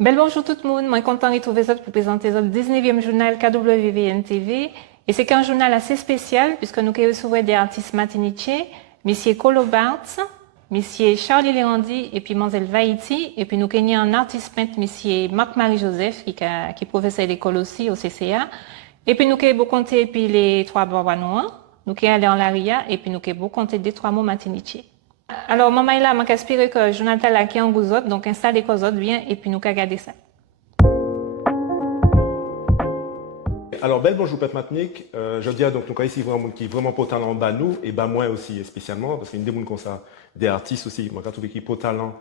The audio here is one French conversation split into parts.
Bel bonjour tout le monde, moi content de retrouver ça pour présenter le 19e journal KWVN TV. Et c'est un journal assez spécial puisque nous recevons des artistes martiniquais, Monsieur Colo Bartz, Monsieur Charlie Lérandi et puis Mademoiselle Vaïti. Et puis nous avons un artiste peintre, Monsieur Marc-Marie Joseph, qui est professeur d'école aussi au CCA. Et puis nous avons beaucoup compté puis les trois Bourbanois, nous avons allé en Laria et puis nous avons beaucoup compté des trois mots martiniquais. Alors, maman est là, je espère que le journal est là qui est en vous autres, donc installez les autres bien et puis nous allons regarder ça. Alors, bel bonjour, Pep Matnik. Je dis donc, nous avons ici vraiment qui est vraiment pour talent bas nous et bas moi aussi spécialement, parce qu'il y a des gens comme ça, des artistes aussi, moi, quand qui pour talent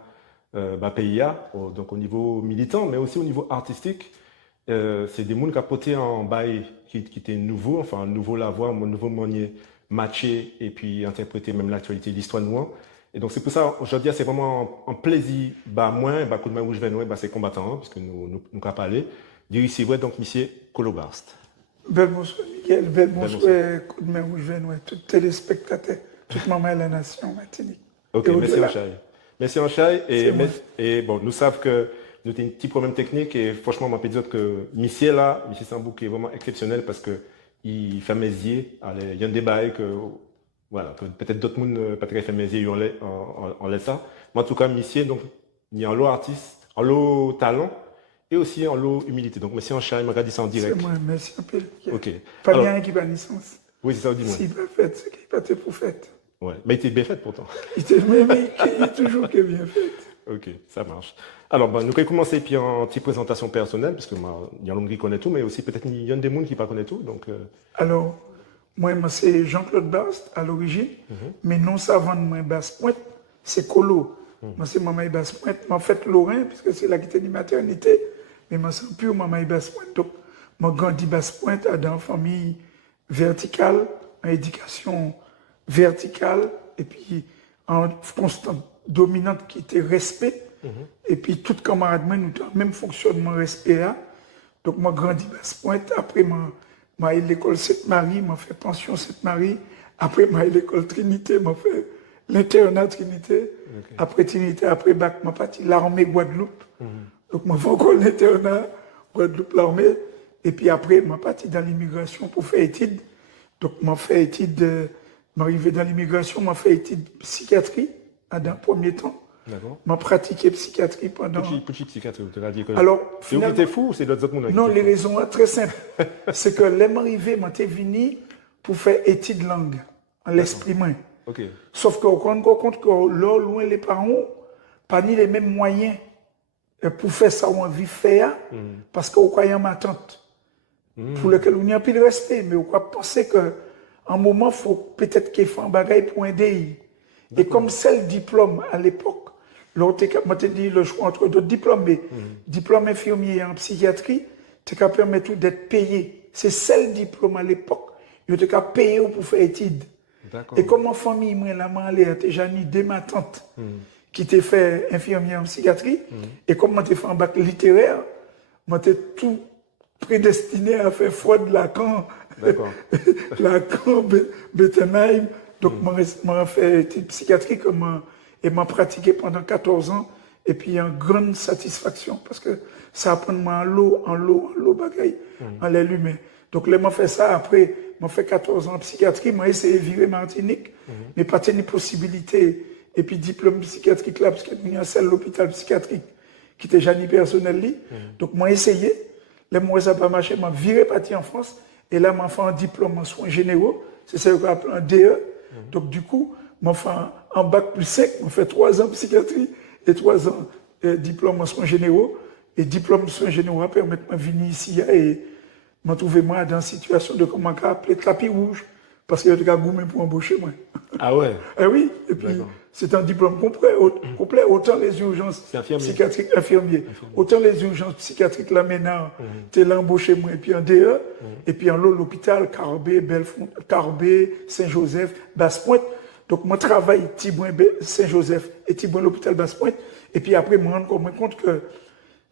bas PIA, donc au niveau militant, mais aussi au niveau artistique. C'est des gens qui ont porté en bail qui étaient nouveaux, enfin, nouveau la voix, un nouveau manier matcher et puis interpréter même l'actualité de l'histoire noire. Et donc c'est pour ça, aujourd'hui, c'est vraiment un plaisir, bah, moi, bah, coup de main où je vais, bah, c'est combattant, parce que nous avons parlé. Dire ici, ouais, donc, monsieur Colobarst. Bel bonsoir, Miguel. Bel bonsoir, coup de main où je vais, tous les téléspectateurs, toute maman et la nation, Martinique. Ok, merci Anchaï. Merci Anchaï. Et bon, nous savons que nous avons un petit problème technique et franchement, je peux dire que monsieur là, monsieur Sambou, qui est vraiment exceptionnel parce que il fait mes yeux. Il y a un débat que voilà, peut-être d'autres monde pas très fait mes yeux en laisse ça. Mais en tout cas, monsieur, donc il y a un lot artiste, un lot talent et aussi un lot humilité. Donc merci Anchaï, je regarde ça en direct. C'est moi, merci un peu. Ok. Pas bien qui va naissance. Oui, c'est ça, dis-moi. Si pas fait, c'est qu'il pas été pour fait. Ouais, mais il était bien fait pourtant. Il est toujours que bien fait. Ok, ça marche. Alors, ben, nous allons commencer puis en petite présentation personnelle, parce que il y a un qui connaît tout, mais aussi peut-être il y a des gens qui ne connaissent pas tout. Donc, Alors, moi c'est Jean-Claude Bast à l'origine, mais non savant de moi Basse-Pointe, c'est Colo. Moi c'est Maman Basse-Pointe, moi fait Lorrain, puisque c'est là qui était une maternité, mais moi c'est pur Maman Basse-Pointe. Donc, moi grandi Basse-Pointe dans une famille verticale, en éducation verticale, et puis en constante dominante qui était respect. Et puis, tout camarade, nous avons le même fonctionnement respect là. Donc, moi, grandi Basse-Pointe. Après, moi, l'école Sainte-Marie, moi, fait pension Sainte-Marie. Après, moi, l'école Trinité, moi, fait l'internat Trinité. Okay. Après Trinité, après bac, moi, parti l'armée Guadeloupe. Donc, moi, fait encore l'internat Guadeloupe, l'armée. Et puis, après, moi, parti dans l'immigration pour faire études. Donc, moi, fait études, m'arrivé dans l'immigration, moi, fait études psychiatrie, dans le premier temps. M'a pratiqué psychiatrie pendant. Petite psychiatrie, tu as dit que. Alors, c'est vous qui étiez fou ou c'est d'autres gens? Non, les raisons sont très simples. C'est que l'arrivée m'a été venu pour faire étude de langue, en l'exprimant. Okay. Sauf qu'on rend compte que là, loin les parents, pas ni les mêmes moyens pour faire ça ou envie de faire, parce qu'on croyait en ma tante, pour lequel on n'y a plus de respect, mais on croit penser qu'à un moment, il faut peut-être qu'il faut un bagage pour un DI. Et comme c'est le diplôme à l'époque, l'autre, moi, je dit le choix entre d'autres diplômes, mais diplôme infirmier en psychiatrie, tu as permettre d'être payé. C'est celle diplôme à l'époque. Tu as payé pour faire études. Et comme en famille, moi, la maman, j'ai mis dès ma tante qui t'a fait infirmier en psychiatrie. Et comme moi, j'ai fait un bac littéraire, moi, j'ai tout prédestiné à faire Freud, Lacan, Lacan, Bettenheim. Donc, moi, fait études psychiatriques et m'a pratiqué pendant 14 ans. Et puis, en grande satisfaction parce que ça apprend en l'eau, bagaille, en l'air humain. Donc, là, m'a fait ça. Après, m'a fait 14 ans en psychiatrie. M'a essayé de vivre Martinique, mais pas de possibilité. Et puis, diplôme psychiatrique là, parce qu'il y a un seul hôpital psychiatrique qui était jamais personnel. Donc, m'a essayé. Là, moi, ça n'a pas marché. M'a viré parti en France. Et là, m'a fait un diplôme en soins généraux. C'est ça qu'on appelle un DE. Donc, du coup, m'a fait un bac plus sec, m'a fait 3 ans de psychiatrie et 3 ans diplôme en soins généraux. Et diplôme en soins généraux permet de venir ici et m'a trouvé moi dans une situation de comment on appelle tapis rouge, parce qu'il y a des gars gourmets pour embaucher moi. Ah ouais? Eh oui, et puis c'est un diplôme complet, autant les urgences psychiatriques infirmiers, autant les urgences psychiatriques là maintenant, tu l'as embauché moi, et puis en DE, et puis en l'hôpital Carbet, Carbet, Saint-Joseph, Basse-Pointe. Donc moi travaille Tibouin Saint-Joseph et Tibouin l'hôpital Basse-Pointe, et puis après moi je me rends compte que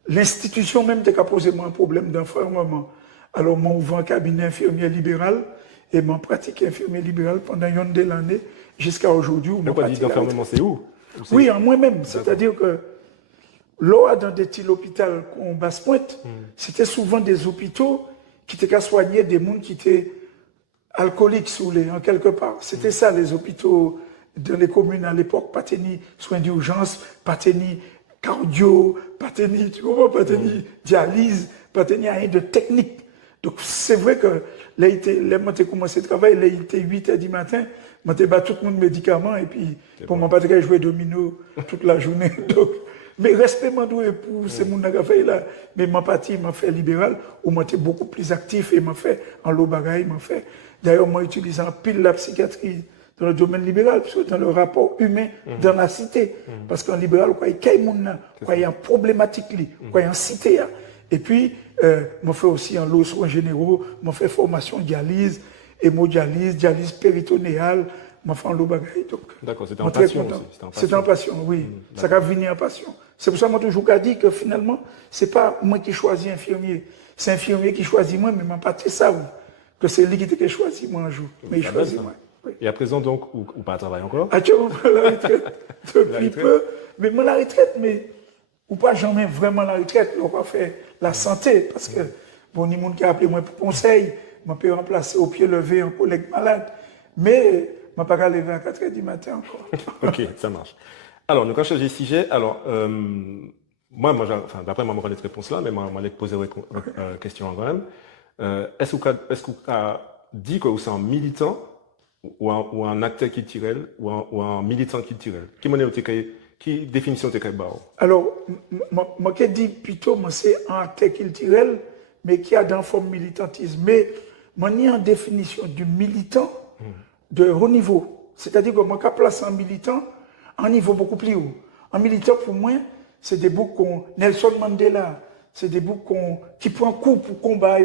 l'institution même t'a posé moi un problème d'enfermement. Alors moi ouvert un cabinet infirmier libéral et m'a pratiqué infirmier libéral pendant une de l'année jusqu'à aujourd'hui. Pourquoi dit d'enfermement, c'est où? Oui, en moi-même. C'est-à-dire que là, dans des petits hôpitaux en Basse-Pointe, c'était souvent des hôpitaux qui étaient qu'à soigner des gens qui étaient alcooliques, en quelque part. C'était ça, les hôpitaux dans les communes à l'époque, pas tenir soins d'urgence, pas tenir cardio, pas tenir, tu comprends, pas tenir dialyse, pas tenir rien de technique. Donc, c'est vrai que là, moi, j'ai commencé à travailler, là, il était 8h du matin, moi, j'ai battu tout le monde médicaments, et puis, pour moi, pas de jouer domino toute la journée. Donc, mais respect, moi, pour ces gens qui ont fait là, mais ma partie, m'a fait libéral, où moi, j'étais beaucoup plus actif, et m'a fait en l'eau bagaille, m'a fait. D'ailleurs, moi, utilisant pile la psychiatrie dans le domaine libéral, parce que dans le rapport humain dans la cité. Parce qu'en libéral, il y a des gens qui ont une problématique, qui ont une cité. Et puis, je fais aussi en lot soins généraux, je fais formation dialyse, hémodialyse, dialyse péritonéale, je fais en lot bagaille. D'accord, c'était en passion aussi. C'était en passion, oui. Ça a venu en passion. C'est pour ça que moi, toujours dit que finalement, ce n'est pas moi qui choisis infirmier. C'est infirmier qui choisit moi, mais je ne pas ça. Que c'est lui qui choisit moi un jour. Mais il choisit moi. Oui. Et à présent, donc, ou pas travailler encore? Actuellement, la retraite, depuis peu. Mais moi, la retraite, mais, ou pas jamais vraiment la retraite, on va faire la santé, parce que, bon, il y a des gens qui ont appelé moi pour conseil, je peux remplacer au pied levé un collègue malade, mais je ne peux pas lever à 4h du matin encore. Ok, ça marche. Alors, nous, quand je change de sujet, alors, moi, d'après moi, je connais cette réponse-là, mais moi, je vais poser une question quand même. Est-ce que tu as dit que vous êtes un militant ou un acteur culturel ou un militant culturel? Qui définition tu as? Alors, moi qui dis plutôt, moi c'est un acteur culturel, mais qui a dans forme militantisme. Mais moi ni en définition du militant de haut niveau. C'est-à-dire que moi qui place un militant à un niveau beaucoup plus haut. Un militant pour moi, c'est des boucs comme Nelson Mandela. C'est des boucs qui prennent coup pour combat,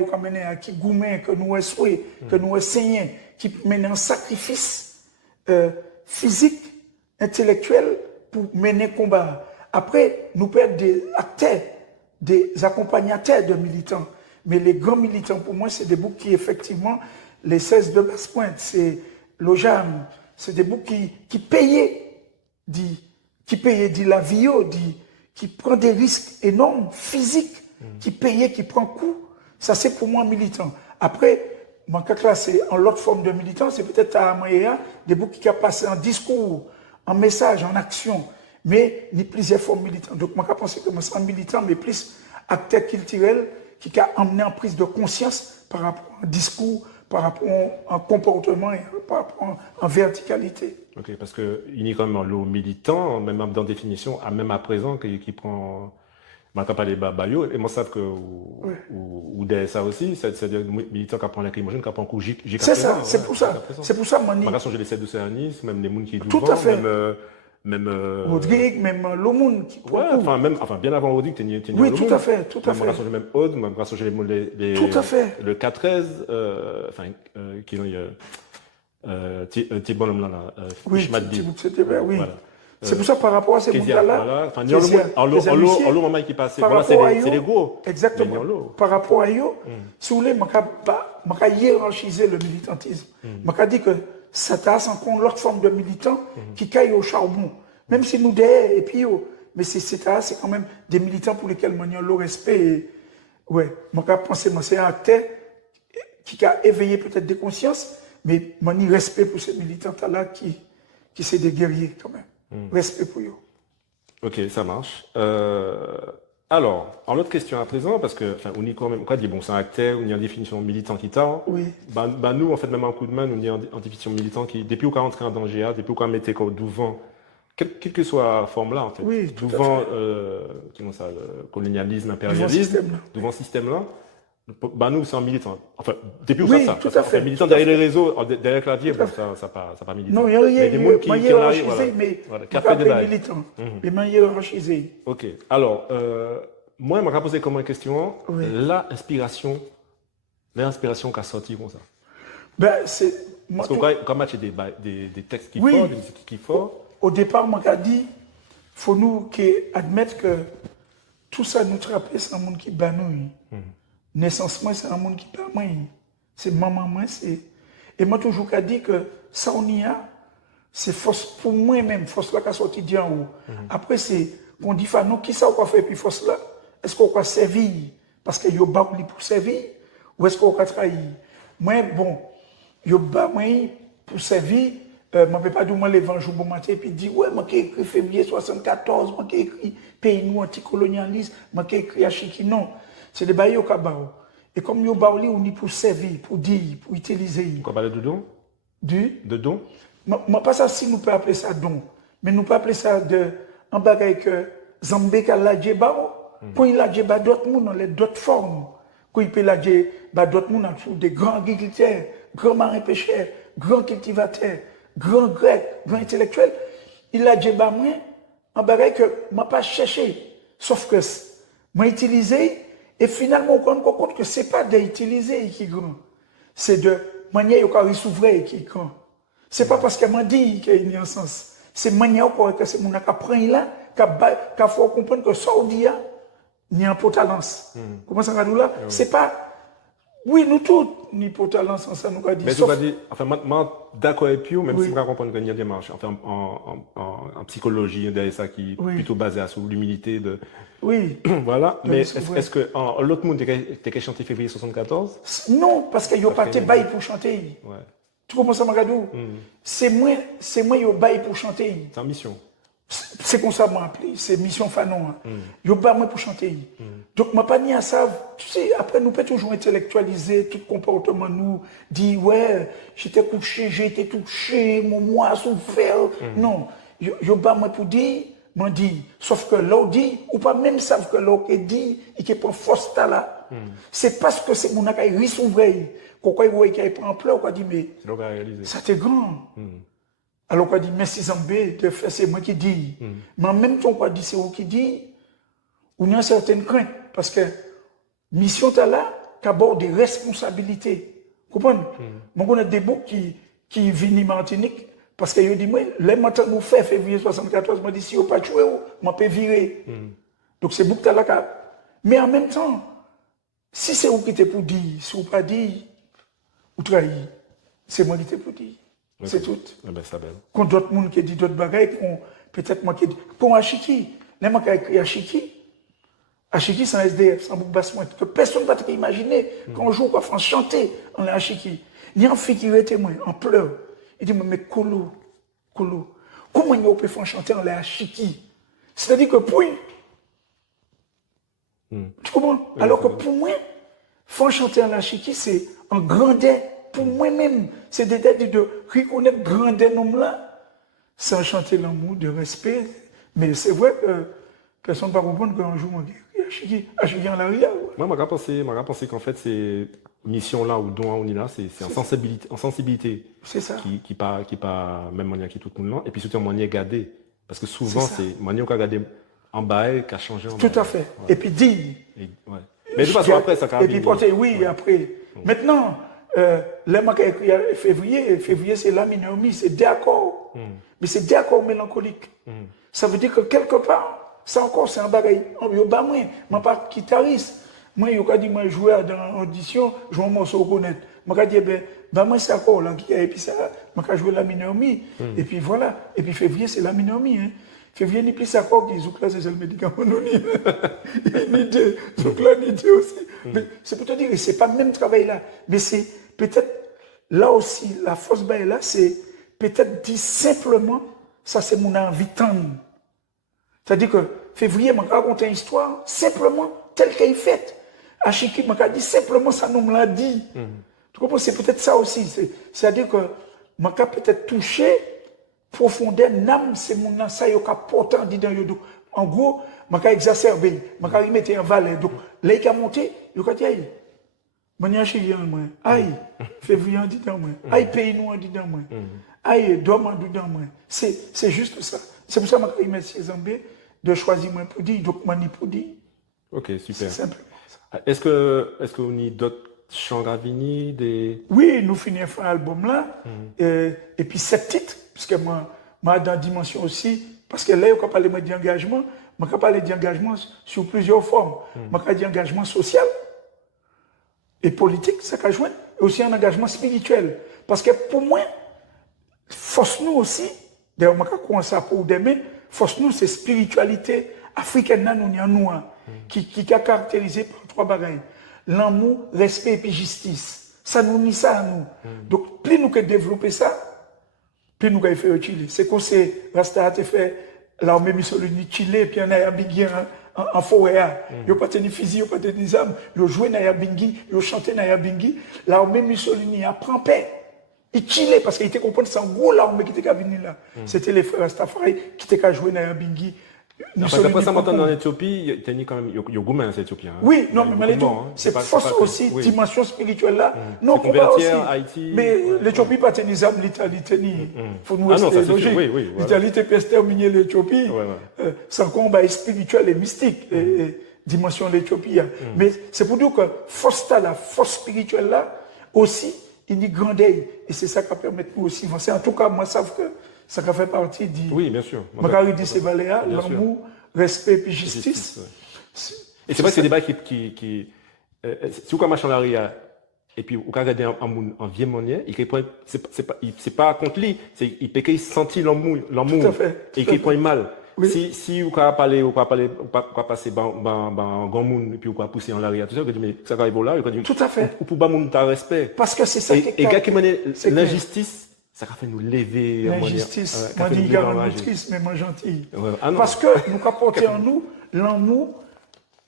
qui gourmet, que nous souhaitons, que nous essayons, qui mènent un sacrifice physique, intellectuel pour mener combat. Après, nous perdons des acteurs, des accompagnateurs de militants. Mais les grands militants, pour moi, c'est des boucs qui, effectivement, les 16 de Basse-Pointe, c'est l'OJAM, c'est des boucs qui payaient la vie, qui prend des risques énormes, physiques, qui payait, qui prend coup. Ça, c'est pour moi militant. Après, moi, c'est en l'autre forme de militant, c'est peut-être à Amaya, des boucs qui ont passé en discours, en message, en action, mais ni plusieurs formes militantes. Donc, moi, je pense que moi, c'est un militant, mais plus acteur culturel qui a amené en prise de conscience par rapport à un discours, par rapport à un comportement et par rapport à une verticalité. Ok, parce qu'il y a quand même le militant, même dans la définition, même à présent, qui prend. Je ne pas les babayos, et moi, je sais que ou ça aussi, c'est-à-dire militants qui prennent la lacrymogène, qui prennent un coup c'est ça, c'est pour ça. C'est pour ça, moi, je vais les 7 de Céanis, même les gens qui tout à fait. Même Rodrigue, même Lomoun qui prend. Ouais, enfin, bien avant Rodrigue, tu es oui, tout à fait, tout à fait. Même même Aude, même les tout à fait. Le 4-13, qui ont Thibon là, oui, oui. C'est pour ça, par rapport à ces mondes-là, enfin, en l'eau, maman qui passe, voilà, c'est les gros. Exactement. Par rapport à eux, si vous voulez, je vais hiérarchiser le militantisme. Je vais dire que ça tasse encore l'autre forme de militant qui caille au charbon. Même si nous derrière, et puis, mais c'est quand même des militants pour lesquels on a le respect. Et, ouais, je pense que c'est un acteur qui a éveillé peut-être des consciences, mais mon respect pour ces militants-là qui sont des guerriers quand même. Respect pour eux. Ok, ça marche. Alors, en l'autre question à présent, parce que, on y quand même, quoi dit, bon, c'est un acteur, on y a une définition militant qui t'a. Oui. Bah, nous, en fait, même un coup de main, on y a une définition militant qui, depuis qu'on rentre en danger, depuis qu'on mettait devant, quelle que soit la forme-là, en fait. Oui, devant, comment ça, le colonialisme, l'impérialisme, devant ce système-là. Bah, nous, c'est un militant. Enfin, depuis oui, ça, tout à fait. Militant derrière les réseaux, derrière le clavier, bon, ça pas militant. Non, il y a des gens qui hiérarchisé, mais pas militant. Mais il hiérarchisé. Ok. Alors, moi, je m'a posé comme une question, l'inspiration qui a sorti comme ça. Ben, c'est. Parce que quand il y a des textes qui font, des musiques qui font. Au départ, moi, j'ai dit, il faut nous admettre que tout ça nous trappe, c'est un monde qui banouille. Naissance, moi, c'est un monde qui bat moi. C'est maman, moi, c'est. Et moi, toujours dit que ça, on y a, c'est force pour moi-même, force là qui a sorti d'en haut. Après, c'est qu'on dit, non, qui ça qu'on fait plus force là? Est-ce qu'on va servir parce que yo ba pour servir ou est-ce qu'on va trahir? Moi, bon, yo ba moi pour servir, je ne peux pas dire moi l'évangile bon matin et puis dire, ouais, moi qui écrit février 74, moi qui écrit pays nous anticolonialisme, moi qui écrit Achiki, non. C'est des bails au cabao. Et comme yo ba on y pour servir, pour dire, pour utiliser. On parle de don? De don? Moi, pas ça si nous pouvons appeler ça don, mais nous pouvons appeler ça de, en bagaille que Zambé ka la djebao, quand il a djeba d'autres monde dans les d'autres formes, quand il peut la djeba d'autres monde dans des grands agriculteurs, grands marins pêcheurs, grands cultivateurs, grands grecs, grands intellectuels, il a djeba moi, en bagaille que moi pas cherché, sauf que moi utilisé, et finalement on rend compte que c'est pas d'utiliser qui est grand, c'est de manière qui s'ouvrir qui est grand. C'est pas parce qu'elle m'a dit qu'il y a un sens. C'est manière que c'est mon apprend là, qu'il faut comprendre que ça dit, il y a un potalance. Comment ça va nous là? C'est pas, oui, nous tous, ni potalance, ça nous a dit. Mais tu vas dire, enfin, moi, d'accord avec vous, même si je comprends qu'il y a des démarches, enfin, en psychologie, derrière ça qui est plutôt basé sur l'humilité de. Oui. Voilà. Mais est-ce que l'autre monde, t'es chanté février 74? Non, parce qu'il n'y a pas de bail pour chanter. Ouais. Tu comprends ça, Magadou? C'est moi, yo bail pour chanter. C'est en mission. C'est comme ça, moi, appelé. C'est mission Fanon. Yo bail moi pour chanter. Donc, ma pas ni à ça. Tu sais, après, nous peut toujours intellectualiser tout comportement, nous, dire, ouais, j'étais couché, j'ai été touché, mon moi souffert. Non. Yo bail moi pour dire, m'en dit. Sauf que l'on dit, ou pas même savent que l'on dit, et qui prend force là. C'est parce que c'est mon accueil rissouvert. Pourquoi il voit qu'il prend ampleur, on dit, mais ça t'est grand. Alors on dit, merci Zambé, de faire, c'est moi qui dis. Mais en même temps, on dit, c'est vous qui dit, on a une certaine crainte. Parce que mission t'as là, qu'abord des responsabilités. Vous comprenez? Moi, on a des boucs qui viennent en Martinique, parce qu'ils disent, moi, les matins nous fait février 74, moi, dit, si on pas tué, moi, peux virer. Donc c'est boucs t'as là, mais en même temps, si c'est vous qui t'es pour dire, si vous pas dit, ou trahi, c'est moi qui t'ai pour dire. Okay. C'est tout. Ben, ça belle. Quand d'autres monde qui dit d'autres bagailles, peut-être moi qui dis. Pour Achiki, les gens qui ont écrit Achiki c'est un SDF, c'est un bouc basse-moins. Que personne ne va imaginer qu'un jour, on va chanter en Achiki. Il y a un fille qui est témoin, en pleurs. Il dit, mais Kolo, comment on peut faire chanter en Achiki? C'est-à-dire que pour tu comprends? Oui, alors que pour moi, faire chanter en Achiki, c'est en grandeur. Pour moi-même, c'est de reconnaître grandeur nom là, sans chanter l'amour, de respect. Mais c'est vrai que personne ne va comprendre qu'un jour, on dit Achiki en l'arrière. Moi, je pense qu'en fait, c'est mission là ou don on est là, c'est en sensibilité. C'est ça. Qui pas même manière qui tout le monde là. Et puis surtout en manière garder. Parce que souvent, c'est manière qu'on a gardé en bas qui a changé en bas. Tout à fait. Ouais. Et puis dit. Ouais. Mais de toute façon, après, ça a et puis porter, oui, ouais. Après. Maintenant, les mois qui écrit février, c'est la minorité, c'est d'accord. Mais c'est d'accord mélancolique. Ça veut dire que quelque part, ça encore, c'est un bagage. Moi, pas guitariste. Moi, je dis, moi, joueur dans l'audition, je joue un morceau reconnaître. Moi, je dis, moi, c'est encore, là, et puis ça, moi, je joue la minorité. Et puis voilà. Et puis février, c'est la minorité. Hein. Février, n'est plus d'accord qui joue là, c'est le médicament anonyme. Il y a une idée, donc là, une idée aussi. Mais c'est pour te dire, c'est pas le même travail là. Mais c'est peut-être, là aussi, la force baille là, c'est peut-être dit simplement, ça c'est mon envie de tendre. C'est-à-dire que février, m'a raconté une histoire, simplement, telle qu'elle est faite. Achiki m'a dit simplement, ça nous me l'a dit. Tu comprends? C'est peut-être ça aussi. C'est-à-dire que m'a peut-être touché, profondeur, n'âme, c'est mon âme, ça y est, portant dit dans le dos. En gros, m'a exacerbé, m'a remettre en valeur. Donc, là, il a monté, il a dit, aïe, m'a chéri en moi, aïe, février en dit dans moi, aïe, pays nous en dit dans moi, aïe, dorme en dit dans moi. C'est juste ça. C'est pour ça que je remercie Zambé de choisir moi pour dire, donc moi ni pour dire. Ok, super. C'est simplement ça. Est-ce que vous avez d'autres chants Gravini, des... Oui, nous finissons un album là, et puis 7 titres, parce que moi, dans dimension aussi, parce que là, on peut parler d'engagement, on peut parler d'engagement sur plusieurs formes. On peut parler d'engagement social et politique, ça peut jouer, et aussi un engagement spirituel. Parce que pour moi, force nous aussi, d'ailleurs, on peut commencer pour demain, force nous, c'est spiritualité africaine, nous avons noir, qui est caractérisé par trois bagailles. L'amour, respect et puis justice. Ça nous nie ça à nous. Donc, plus nous que développer ça, plus nous avons fait Chili. C'est qu'on sait, Rasta a fait l'armée Mussolini Chili, puis on a Yabingui en forêt. Ils n'ont pas tenu fusil, ils n'ont pas tenu armes, ils ont joué dans Yabingui, ils ont chanté dans Yabingui. L'armée Mussolini a pris paix. Il chillait parce qu'il était compris que c'est un gros l'armée qui était venu là. C'était les frères Rastafari qui étaient jouer dans Yabingui. Après ça, maintenant, en Éthiopie, il y a quand même, il y a gourmand en Éthiopie. Oui, non, mais c'est force aussi, dimension spirituelle là. Non, qu'on va aussi. Haïti. Mais l'Éthiopie pas tenir ça, l'Italie tenir. Faut nous rester logique. L'Italie était pour exterminer l'Éthiopie. Sans combat spirituel et mystique, dimension de l'Éthiopie. Mais c'est pour dire que force là, la force spirituelle là, aussi, il y a une grande aide. Et c'est ça qui permet nous aussi avancer. En tout cas, moi, je sais que ça fait partie du. Oui, bien sûr. Macaridi Sebaléa, l'amour, respect et justice. Et c'est vrai que c'est des débats qui si vous marchez en arrière et puis vous regardez un vieux monnier, c'est pas contre lui, il peut qu'il sentit l'amour et qu'il prend mal. Oui. Si vous parlez, vous passer dans grand monde et puis vous pousser en arrière, tout ça, mais ça va là, tout à fait. Ou pour pas mon respect. Parce que c'est ça qui est. Et gars qui mène l'injustice. Ça a fait nous lever. L'injustice, moi, dis triste, mais moi gentil. Parce que nous apportons en nous l'amour,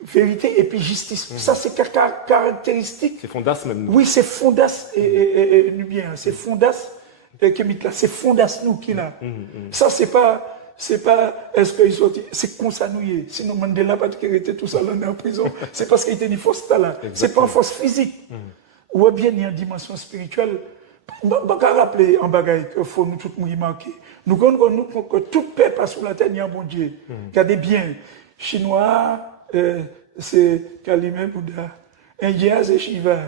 vérité et puis justice. Ça, c'est caractéristique. C'est fondas même. Oui, c'est fondas et bien. C'est fondas c'est fondas nous qui là. Ça, c'est pas est-ce qu'il sorti, c'est comme ça nous y est. Sinon, Mandela pas qu'il était tout seul en prison. C'est parce qu'il était une force là. C'est pas une force physique. Ou bien il y a une dimension spirituelle. Je ne vais pas rappeler en bagaille qu'il faut nous tous nous marquer. Nous connaissons que tout peuple passe sur la terre, il y a un bon Dieu. Regardez bien. Chinois, c'est Kalimé Bouddha. Indien, c'est Shiva.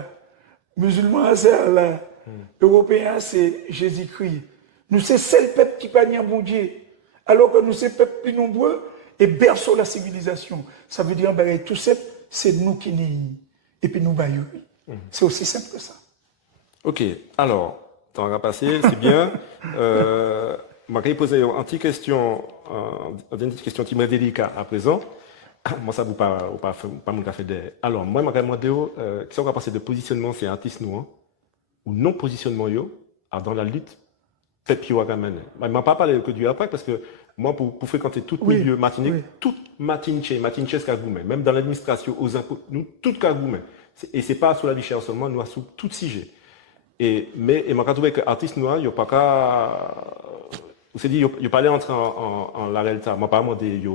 Musulman, c'est Allah. Européen, c'est Jésus-Christ. Nous, c'est le seul peuple qui n'a pas un bon Dieu. Alors que nous, c'est le peuple plus nombreux et berceau la civilisation. Ça veut dire, tout simple, c'est nous qui n'y. Et puis nous, c'est aussi simple que ça. Ok, alors, temps va passer, c'est bien. Je vais poser une petite question qui m'est délicate à présent. Moi, ça vous pas mon café d'air. Alors, moi, je vais demander, qu'est-ce qu'on va penser de positionnement ces artistes noirs ou non positionnement dans la lutte peut-être yo a mené. Je ne vais pas parler que du après parce que moi, pour fréquenter tout milieu Martinique, toute Martinique, c'est Kagoumé, même dans l'administration, aux impôts, nous, tout Kagoumé. Et ce n'est pas sur la vie chère seulement, nous, sur tout sujet. Mais je me trouve que l'artiste noir, il n'y a pas qu'à. Vous savez, il n'y a pas à entrer en la réalité. Je ne vais pas demander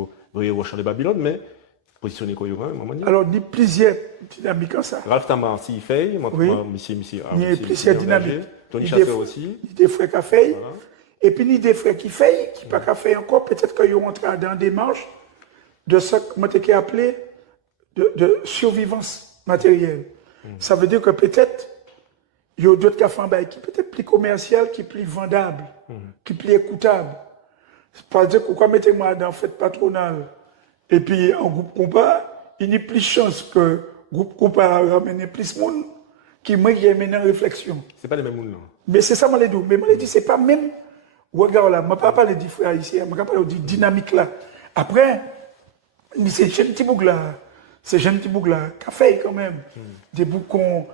au champ de Babylone, mais positionner quoi, alors, il y a plusieurs dynamiques comme ça. Ralph Tamar, s'il fait, moi, il y a plusieurs dynamiques. Tony Chasseur aussi. Il y a des frères qui fait. Et puis, il y a des frères qui fait, qui ne pas fait encore. Peut-être qu'ils ont entré dans des démarche de ce que je appelé de survivance matérielle. Ça veut dire que peut-être, il y a d'autres qui font un bail qui peut être plus commercial, qui est plus vendable, qui est plus écoutable. Par exemple, pourquoi mettez-moi dans fête patronale et puis en groupe compas, il y a plus de chance que groupe compas ramène plus de monde qui moi qui amène en réflexion. C'est pas les mêmes monde non. Mais c'est ça moi les deux. Mais moi les dis c'est pas même regarde là, moi pas parler de frères ici, moi pas parler de dynamique là. Après c'est jeune petit bouc là. C'est jeune petit bouc là, café quand même. Des boucons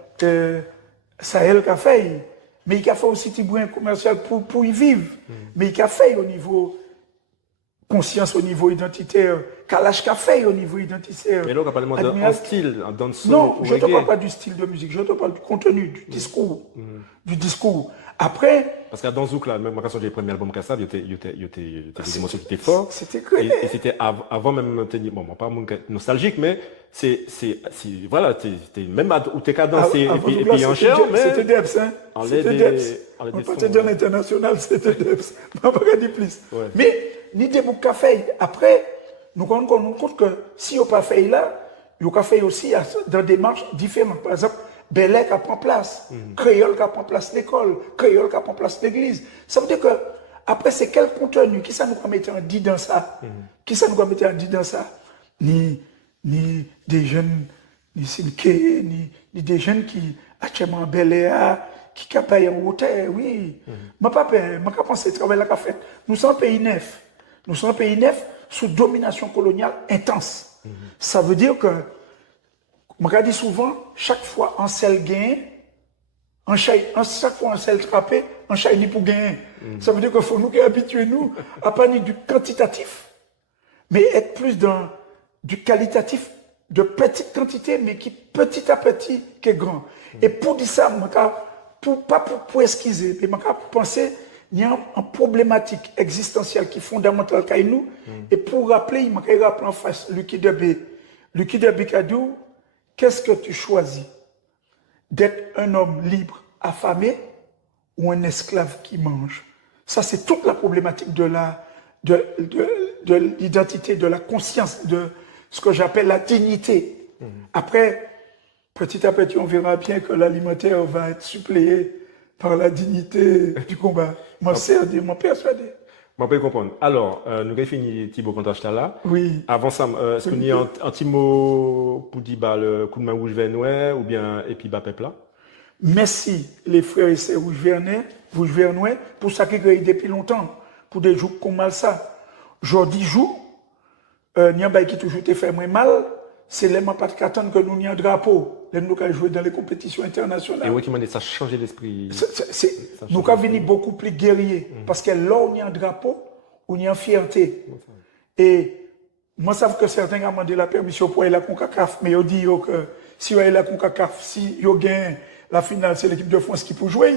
Sahel qui a fait, mais il a fait aussi des bouquins commercial pour y vivre. Mais il a fait au niveau conscience, au niveau identitaire, Kalash qui a fait au niveau identitaire. Mais là, on parle d'un style, d'un danseur. Non, je ne te parle pas du style de musique, je te parle du contenu, du discours. Du discours. Après. Parce qu'à Danzouk, là, même quand j'ai le premier album Kassav, il y a des émotions qui étaient fortes. C'était clair. Et c'était avant même, bon, pas nostalgique, mais voilà, même où t'es qu'à danser, et puis en chair, mais. C'était Debs, hein. C'était Debs. On peut te dire l'international, c'était Debs. On va pas dire plus. Mais, ni des boucs café. Après, nous rendons compte que si on n'a pas fait là, il y a fait aussi dans des marches différentes. Par exemple, Belek qui prend place, Créole qui prend place l'école, Créole qui prend place l'église. Ça veut dire que, après, c'est quel contenu, qui ça nous va mettre en dit dans ça? Qui ça nous va mettre en dit dans ça? Ni des jeunes, ni Simké, ni des jeunes qui, actuellement, Beléa, qui capent en hauteur, oui. Je ne pense pas penser travailler la fait. Nous sommes un pays neuf. Nous sommes un pays neuf, sous domination coloniale intense. Ça veut dire que, je dis souvent, chaque fois un seul gain, chaque fois un seul trappé, un chat pour gagner. Ça veut dire qu'il faut nous habituer nous à pas ni du quantitatif, mais être plus dans du qualitatif, de petite quantité, mais qui petit à petit qui est grand. Et pour dire ça, pour esquiser, mais je penser il y a une problématique existentielle qui est fondamentale pour nous. Et pour rappeler, il m'a rappelé en face Lucky Debé. Lucky Debé a dit, qu'est-ce que tu choisis? D'être un homme libre, affamé, ou un esclave qui mange? Ça, c'est toute la problématique de l'identité, de la conscience, de ce que j'appelle la dignité. Après, petit à petit, on verra bien que l'alimentaire va être suppléé par la dignité du combat. Moi, c'est persuadé. Je peux comprendre. Alors, nous avons fini Thibaut Contache là. Oui. Avant ça, est-ce qu'il y a un petit mot pour dire le coup de main rouge vernois ou bien et puis pepla? Merci les frères et sœurs rouge vernois pour ça qu'ils créent depuis longtemps, pour des jours comme ça. Aujourd'hui, il y a qui toujours te fait moins mal, c'est les pas qu'attendre que nous n'y un drapeau. Nous avons joué dans les compétitions internationales. Et oui, qui m'a dit ça a changé l'esprit. Nous avons venu beaucoup plus guerriers. Parce que là, on y a un drapeau, on y a une fierté. Et moi, je sais que certains ont demandé la permission pour aller à la CONCACAF, mais ils disent que si on est à la CONCACAF, si on gagne la finale, c'est l'équipe de France qui peut jouer.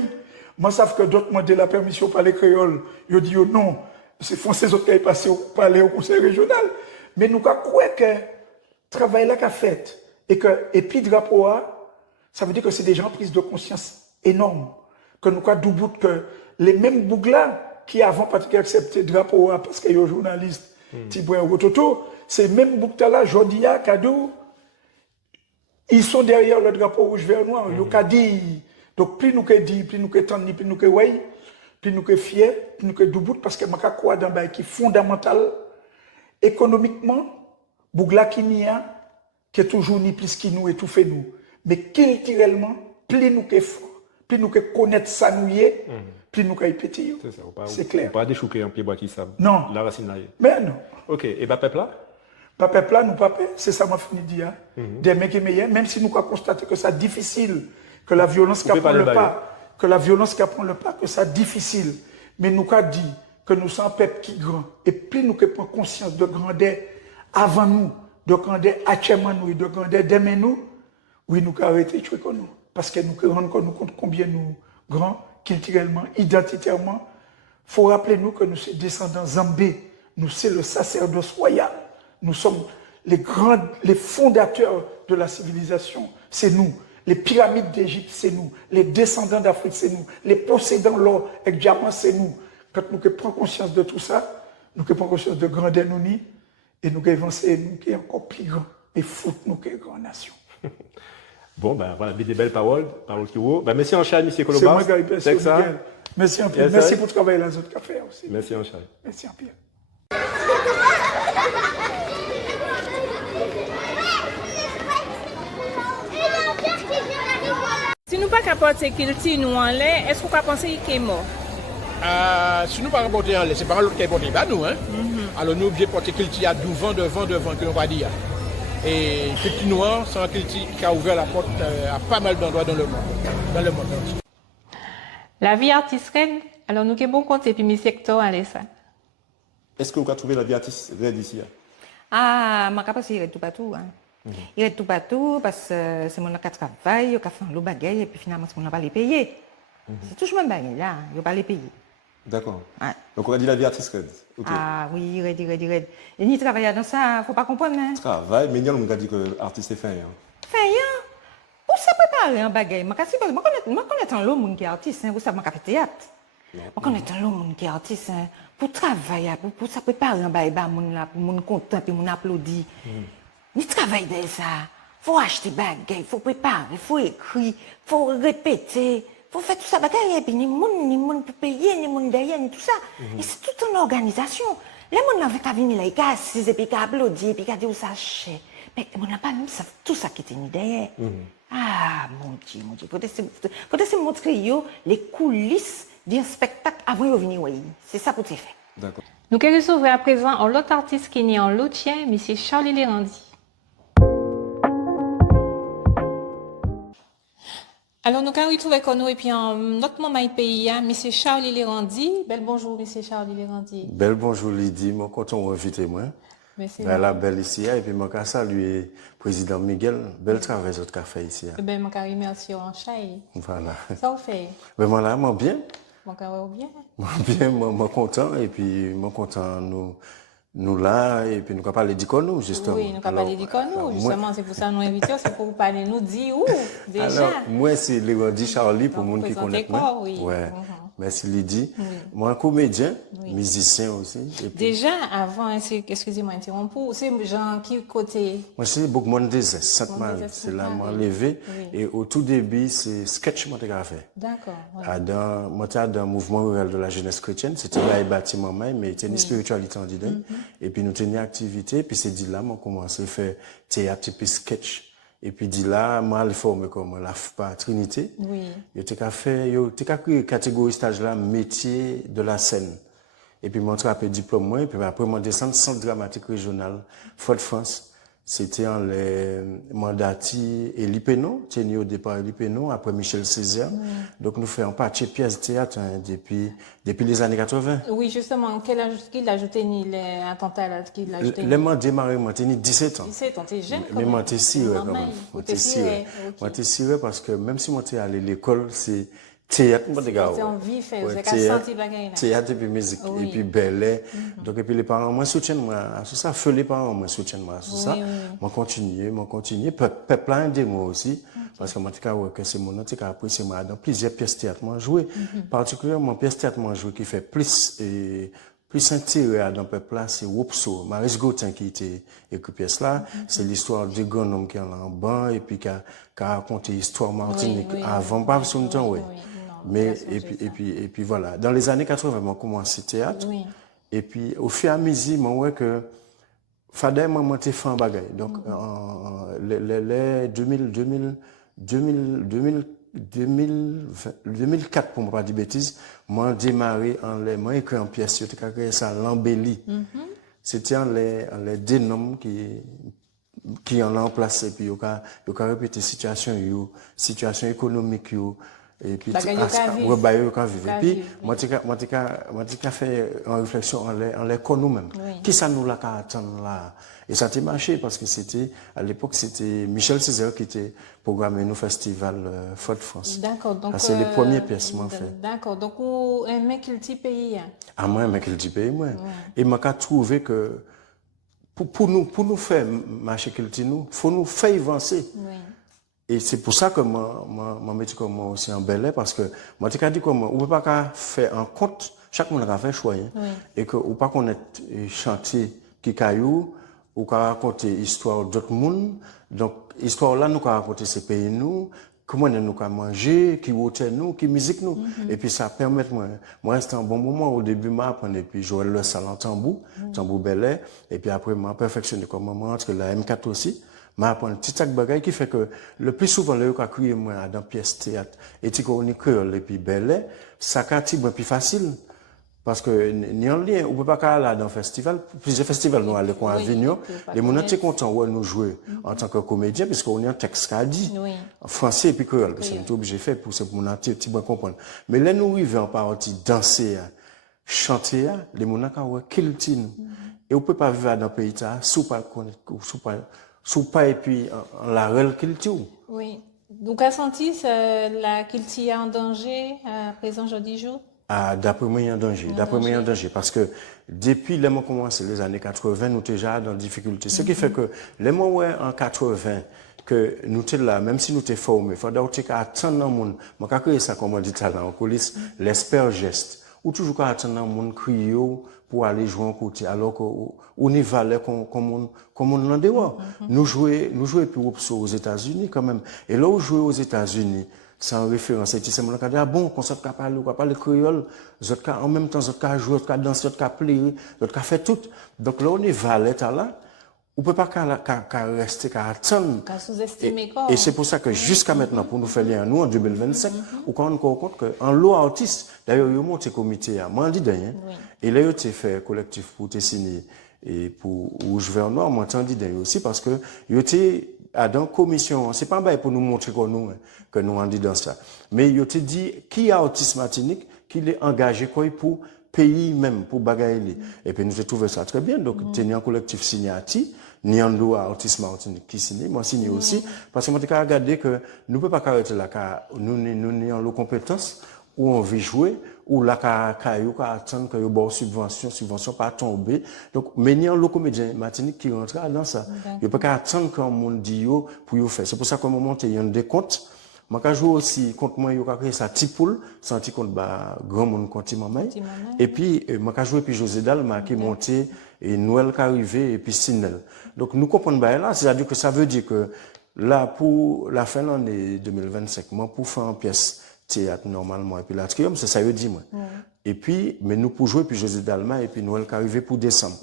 Moi, je sais que d'autres ont demandé la permission pour les créoles. Ils disent non, c'est Français autres qui sont passés pour aller au conseil régional. Mais nous avons cru que le travail là qu'a fait, et puis drapeau, ça veut dire que c'est des gens prise de conscience énorme. Que nous avons doublé que les mêmes bouglas qui avant pas accepté drapeau parce qu'il y a un journaliste, Thibaut Rototo, ces mêmes bouglas-là, Jordia, Kadou, ils sont derrière le drapeau rouge vert noir. Ils dit. Donc plus nous dit, plus nous tendons, plus nous way, plus nous fiers, plus nous doublons parce que je crois dans un qui est fondamental économiquement, bougla qui n'y a, qui est toujours ni plus qui nous et tout fait nous. Mais culturellement, plus nous fort, plus nous connaître ça nous y est, plus nous péter. C'est clair. On pas déchouquer un pied bois qui savent. Non. La racine là. Mais non. Ok. Et peuple là? Peuple là, nous pas c'est ça m'a fini de dire. Des mecs meilleurs, même si nous avons constaté que c'est difficile, que la violence qui prend le pas, que c'est difficile. Mais nous avons dit que nous sommes un peuple qui est grand. Et plus nous prenons conscience de grandeur avant nous, de grandeur actuellement nous, et de grandeur demain nous, oui, nous avons arrêté de tuer nous. Parce que nous rendons compte combien nous grands, culturellement, identitairement. Il faut rappeler nous que nous sommes descendants zambés. Nous sommes le sacerdoce royal. Nous sommes les fondateurs de la civilisation. C'est nous. Les pyramides d'Égypte, c'est nous. Les descendants d'Afrique, c'est nous. Les possédants l'or et le diamant, c'est nous. Quand nous prenons conscience de tout ça, nous prenons conscience de grandeur nous ni, et nous avancer, nous qui est encore plus grand, et foutre nous qui est grande nation. Bon, ben voilà, des belles paroles qui vaut. Ben merci en chat, monsieur Colomba. C'est moi qui ai passé ça. Merci en Pierre. Merci pour travailler dans les autres cafés aussi. Merci en chat. Merci en Pierre. Si nous pas capoter culture nous en l'air, est-ce qu'on peut penser qu'il est mort? Si nous ne pas porter en l'air, c'est pas l'autre qui est porté, bah nous. Hein? Alors nous devons porter culture à devant, que l'on va dire. Et culture noire, c'est un culture qui a ouvert la porte à pas mal d'endroits dans le monde entier. La vie artistique, alors nous avons bon compte et puis mes secteurs à ça. Est-ce que vous avez trouvé la vie artistique d'ici? Ah, je pense qu'il est tout partout. Hein. Il est tout partout parce que c'est mon qui travaille, qui fait le bagage et puis finalement c'est mon pas les payer. C'est toujours le même bagage là, il ne pas les payer. D'accord. Ouais. Donc on a dit la vie artistique. Okay. Ah oui, il est. Et ni travailler dans ça, il ne faut pas comprendre. Hein. Travail, mais on a dit que l'artiste est fin. Fin, où ça préparer un bagage? Je connais un l'homme qui est artiste, vous savez, je fais théâtre. Je connais un l'homme qui est artiste pour travailler, pour ça préparer un bagage, pour mon content, pour mon applaudit. Ni travailler de ça. Il faut acheter des bagages, il faut préparer, il faut écrire, il faut répéter, il faut faire tout ça bagaille, et puis ni monde pour payer, ni monde derrière, ni tout ça. Et c'est toute une organisation. Les gens qui viennent là, ils assisent, et puis ils applaudissent, et puis ils disent où ça cher. Mais on n'a pas même tout ça qui était mis derrière. Ah, mon Dieu. Il faut essayer montrer les coulisses d'un spectacle avant de venir. C'est ça pour te faire. D'accord. Nous allons recevoir à présent un autre artiste qui est né en Lothier, M. Charlie Lérandi. Alors, nous allons retrouver avec nous et puis en notre moment pays, M. Charlie Lérandi. Bel bonjour, M. Charlie Lérandi. Bel bonjour Lydie, moi content de vous inviter moi. Merci. La belle ici et puis moi saluer le président Miguel, bel travail votre café ici. Eh bien, je remercie en chai. Voilà. Ça vous fait? Ben voilà, moi bien. Mon cœur bien. Moi bien, moi content et puis moi content nous là et puis nous avons parlé d'Iconou justement. Oui, nous avons parlé d'Iconou justement, c'est pour ça que nous invitons, c'est pour vous parler, nous dire où déjà. Alors, moi c'est Lérandi Charlie pour les gens qui connaissent moi. Oui. Ouais. Merci Lydie. Oui. Moi comédien, musicien aussi. Et puis, déjà avant, excusez-moi interrompu, c'est Jean qui côté? Moi c'est Bougmont des Sainte-Marie, c'est là moi levé et au tout début c'est sketch moi fait. D'accord. Dans moi dans mouvement rural de la jeunesse chrétienne, c'était là bâtiment mais c'était une spiritualité en disant. Et puis nous tenions activité puis c'est dit là moi commencé à faire théâtre puis sketch. Et puis dit là, moi, je formé comme la FPA Trinité. Oui. Je t'ai créé catégorie stage là, métier de la scène. Et puis moi, j'ai fait diplôme moi, et puis après, moi, descendre centre dramatique régional, Fort-de-France. C'était en les mandati et Lipeno, tenu au départ Lipeno, après Michel Césaire. Donc nous faisons partie pièce de théâtre depuis les années 80. Oui, justement, quel âge qu'il a ajouté ni les attentats là qu'il a ajouté? Les mois démarré, moi, j'ai 17 ans. 17 ans, t'es jeune. Mais moi, t'es siré quand même. Moi, t'es siré. Moi, t'es siré parce que même si moi, t'es allé à l'école, c'est théâtre, moi, t'es gars. C'est en vie, fait, vous avez senti bagaille là. Théâtre et puis musique, et puis ballet. Donc, et puis les parents, moi, soutiennent moi, sur ça, feu les parents, moi, soutiennent moi, sur ça. Moi, continuer. Peuple un des moi aussi. Parce que moi, t'es que c'est mon nom, t'es après, c'est moi, dans plusieurs pièces théâtre, moi, joué. Particulièrement, pièce théâtre, moi, joué, qui fait plus intérêt dans le peuple là, c'est Wopso, Maris Gauthier qui était écrit pièce là. C'est l'histoire du grand homme qui est en banc et puis qui a raconté l'histoire Martinique avant, pas sur le temps, oui. Mais, et puis voilà. Dans les années 80, on a commencé le théâtre. Et puis, au fur et à mesure, on voit que, Fadé m'a monté fin bagaille. Donc, les 2004, pour ne pas dire bêtises, moi, démarré moi, écrit en pièce, j'ai créé ça, l'embellie. C'était les dénoms qui en ont placé, puis il y a répété situation économique, et puis, et puis, moi, j'ai fait une réflexion en les connaît nous-mêmes. Qui ça nous l'a attendre là? Et ça a marché parce que à l'époque, c'était Michel Césaire qui était programmé au festival Fort-de-France. D'accord. Donc, c'est les premières pièces, moi, fait. D'accord. Donc, vous aimez quel type pays? Ah, moi, j'aime quel type pays, moi. Et moi, j'ai trouvé que, pour nous faire marcher quel type nous, faut nous faire avancer. Et c'est pour ça que moi métier comme moi aussi en Bel-Air, parce que moi, je dit comme on peut pas faire un compte, chaque monde a fait choix, et que ou pas connaître chantier qui caillou, ou qu'à raconter l'histoire d'autres monde. Donc, histoire là, nous qu'à raconter ces pays nous, comment nous qu'à manger, qui hôtel nous, qui musique nous. Et puis ça permet moi c'était un bon moment au début m'apprendre et puis jouer le salon tambour Bel-Air, et puis après m'a perfectionné comme moment entre la M4 aussi. M'apprendre petit tac bagaille qui fait que le plus souvent le qu'a crié moi dans pièce théâtre et ti connais créole et puis Bel-Air, ça qu'a plus facile. Parce que ni en lien, on peut pas aller dans un festival, plusieurs festivals nous allons à Avignon, les gens sont contents de nous jouer en tant que comédien, parce qu'on a un texte qui a dit, en français et puis créole, parce que c'est obligé de faire pour que mon petit bien comprendre. Mais là, nous arrivons en partie danser, chanter, les gens ont culture. Et on peut pas vivre dans un pays, sous pas et puis la réelle culture. Oui. Donc, a senti la culture en danger à présent, jeudi jour? Ah, d'après moi, il y a un danger. Parce que depuis les mois commencé les années 80, nous sommes déjà dans difficulté. Ce qui fait que les mois en 80, que nous sommes là, même si nous sommes formés, il faut attendre le monde. Je vais créer ça, comme on dit talent en coulisses, l'espère geste. Ou toujours attendre le monde crier pour aller jouer en côté, alors qu'on y valait comme on l'en dehors. Nous jouons plus aux États-Unis quand même. Et là où jouer aux États-Unis, sans référence, et c'est mon cas, ah bon, qu'on soit parler, on parle créole, en même temps, jouer, danser, pleurer, fait tout. Donc là, on est valet là, on peut pas qu'à rester, qu'à attendre. Qu'à sous-estimer quoi. Et c'est pour ça que jusqu'à maintenant, pour nous faire lien, nous, en 2025, on rend compte qu'en lot artiste, d'ailleurs, il y a monté comité à Mandi d'ailleurs, et là, il a fait collectif pour te signer, et pour Rouge Vert Noir, moi, t'en dis d'ailleurs aussi, parce que, il était dans commission, c'est pas pour nous montrer que nous, on dit dans ça. Mais il a dit, qui a autisme Martinique, qu'il est engagé, quoi, pour pays même, pour bagailler. Et puis, nous avons trouvé ça très bien, donc, tenir un collectif signé à ti, ni en loi autisme Martinique qui signe, moi signe aussi, parce que moi, j'ai regardé que nous ne pouvons pas arrêter là, car nous avons nos compétences, où on veut jouer, où là, car nous attendre que nous subvention pas tomber. Donc, mais il y a un comédien Martinique qui rentre dans ça. Il ne peut pas attendre qu'un monde dit pour y faire. C'est pour ça qu'à un moment, il y a un décompte. Moi, quand je joue aussi contre moi, il y a créé ça petit poule, c'est un petit contre grand monde contre maman. Et puis, moi, quand je joue, puis José Dalma qui est monté, et Noël qui est arrivé, et puis Sinel. Donc, nous comprenons bien là, c'est-à-dire que ça veut dire que là, pour la fin de l'année 2025, moi, pour faire une pièce théâtre normalement, et puis l'Atrium, c'est ça veut dire, moi. Et puis, mais nous pour jouer, puis José Dalma, et puis Noël qui est arrivé pour décembre.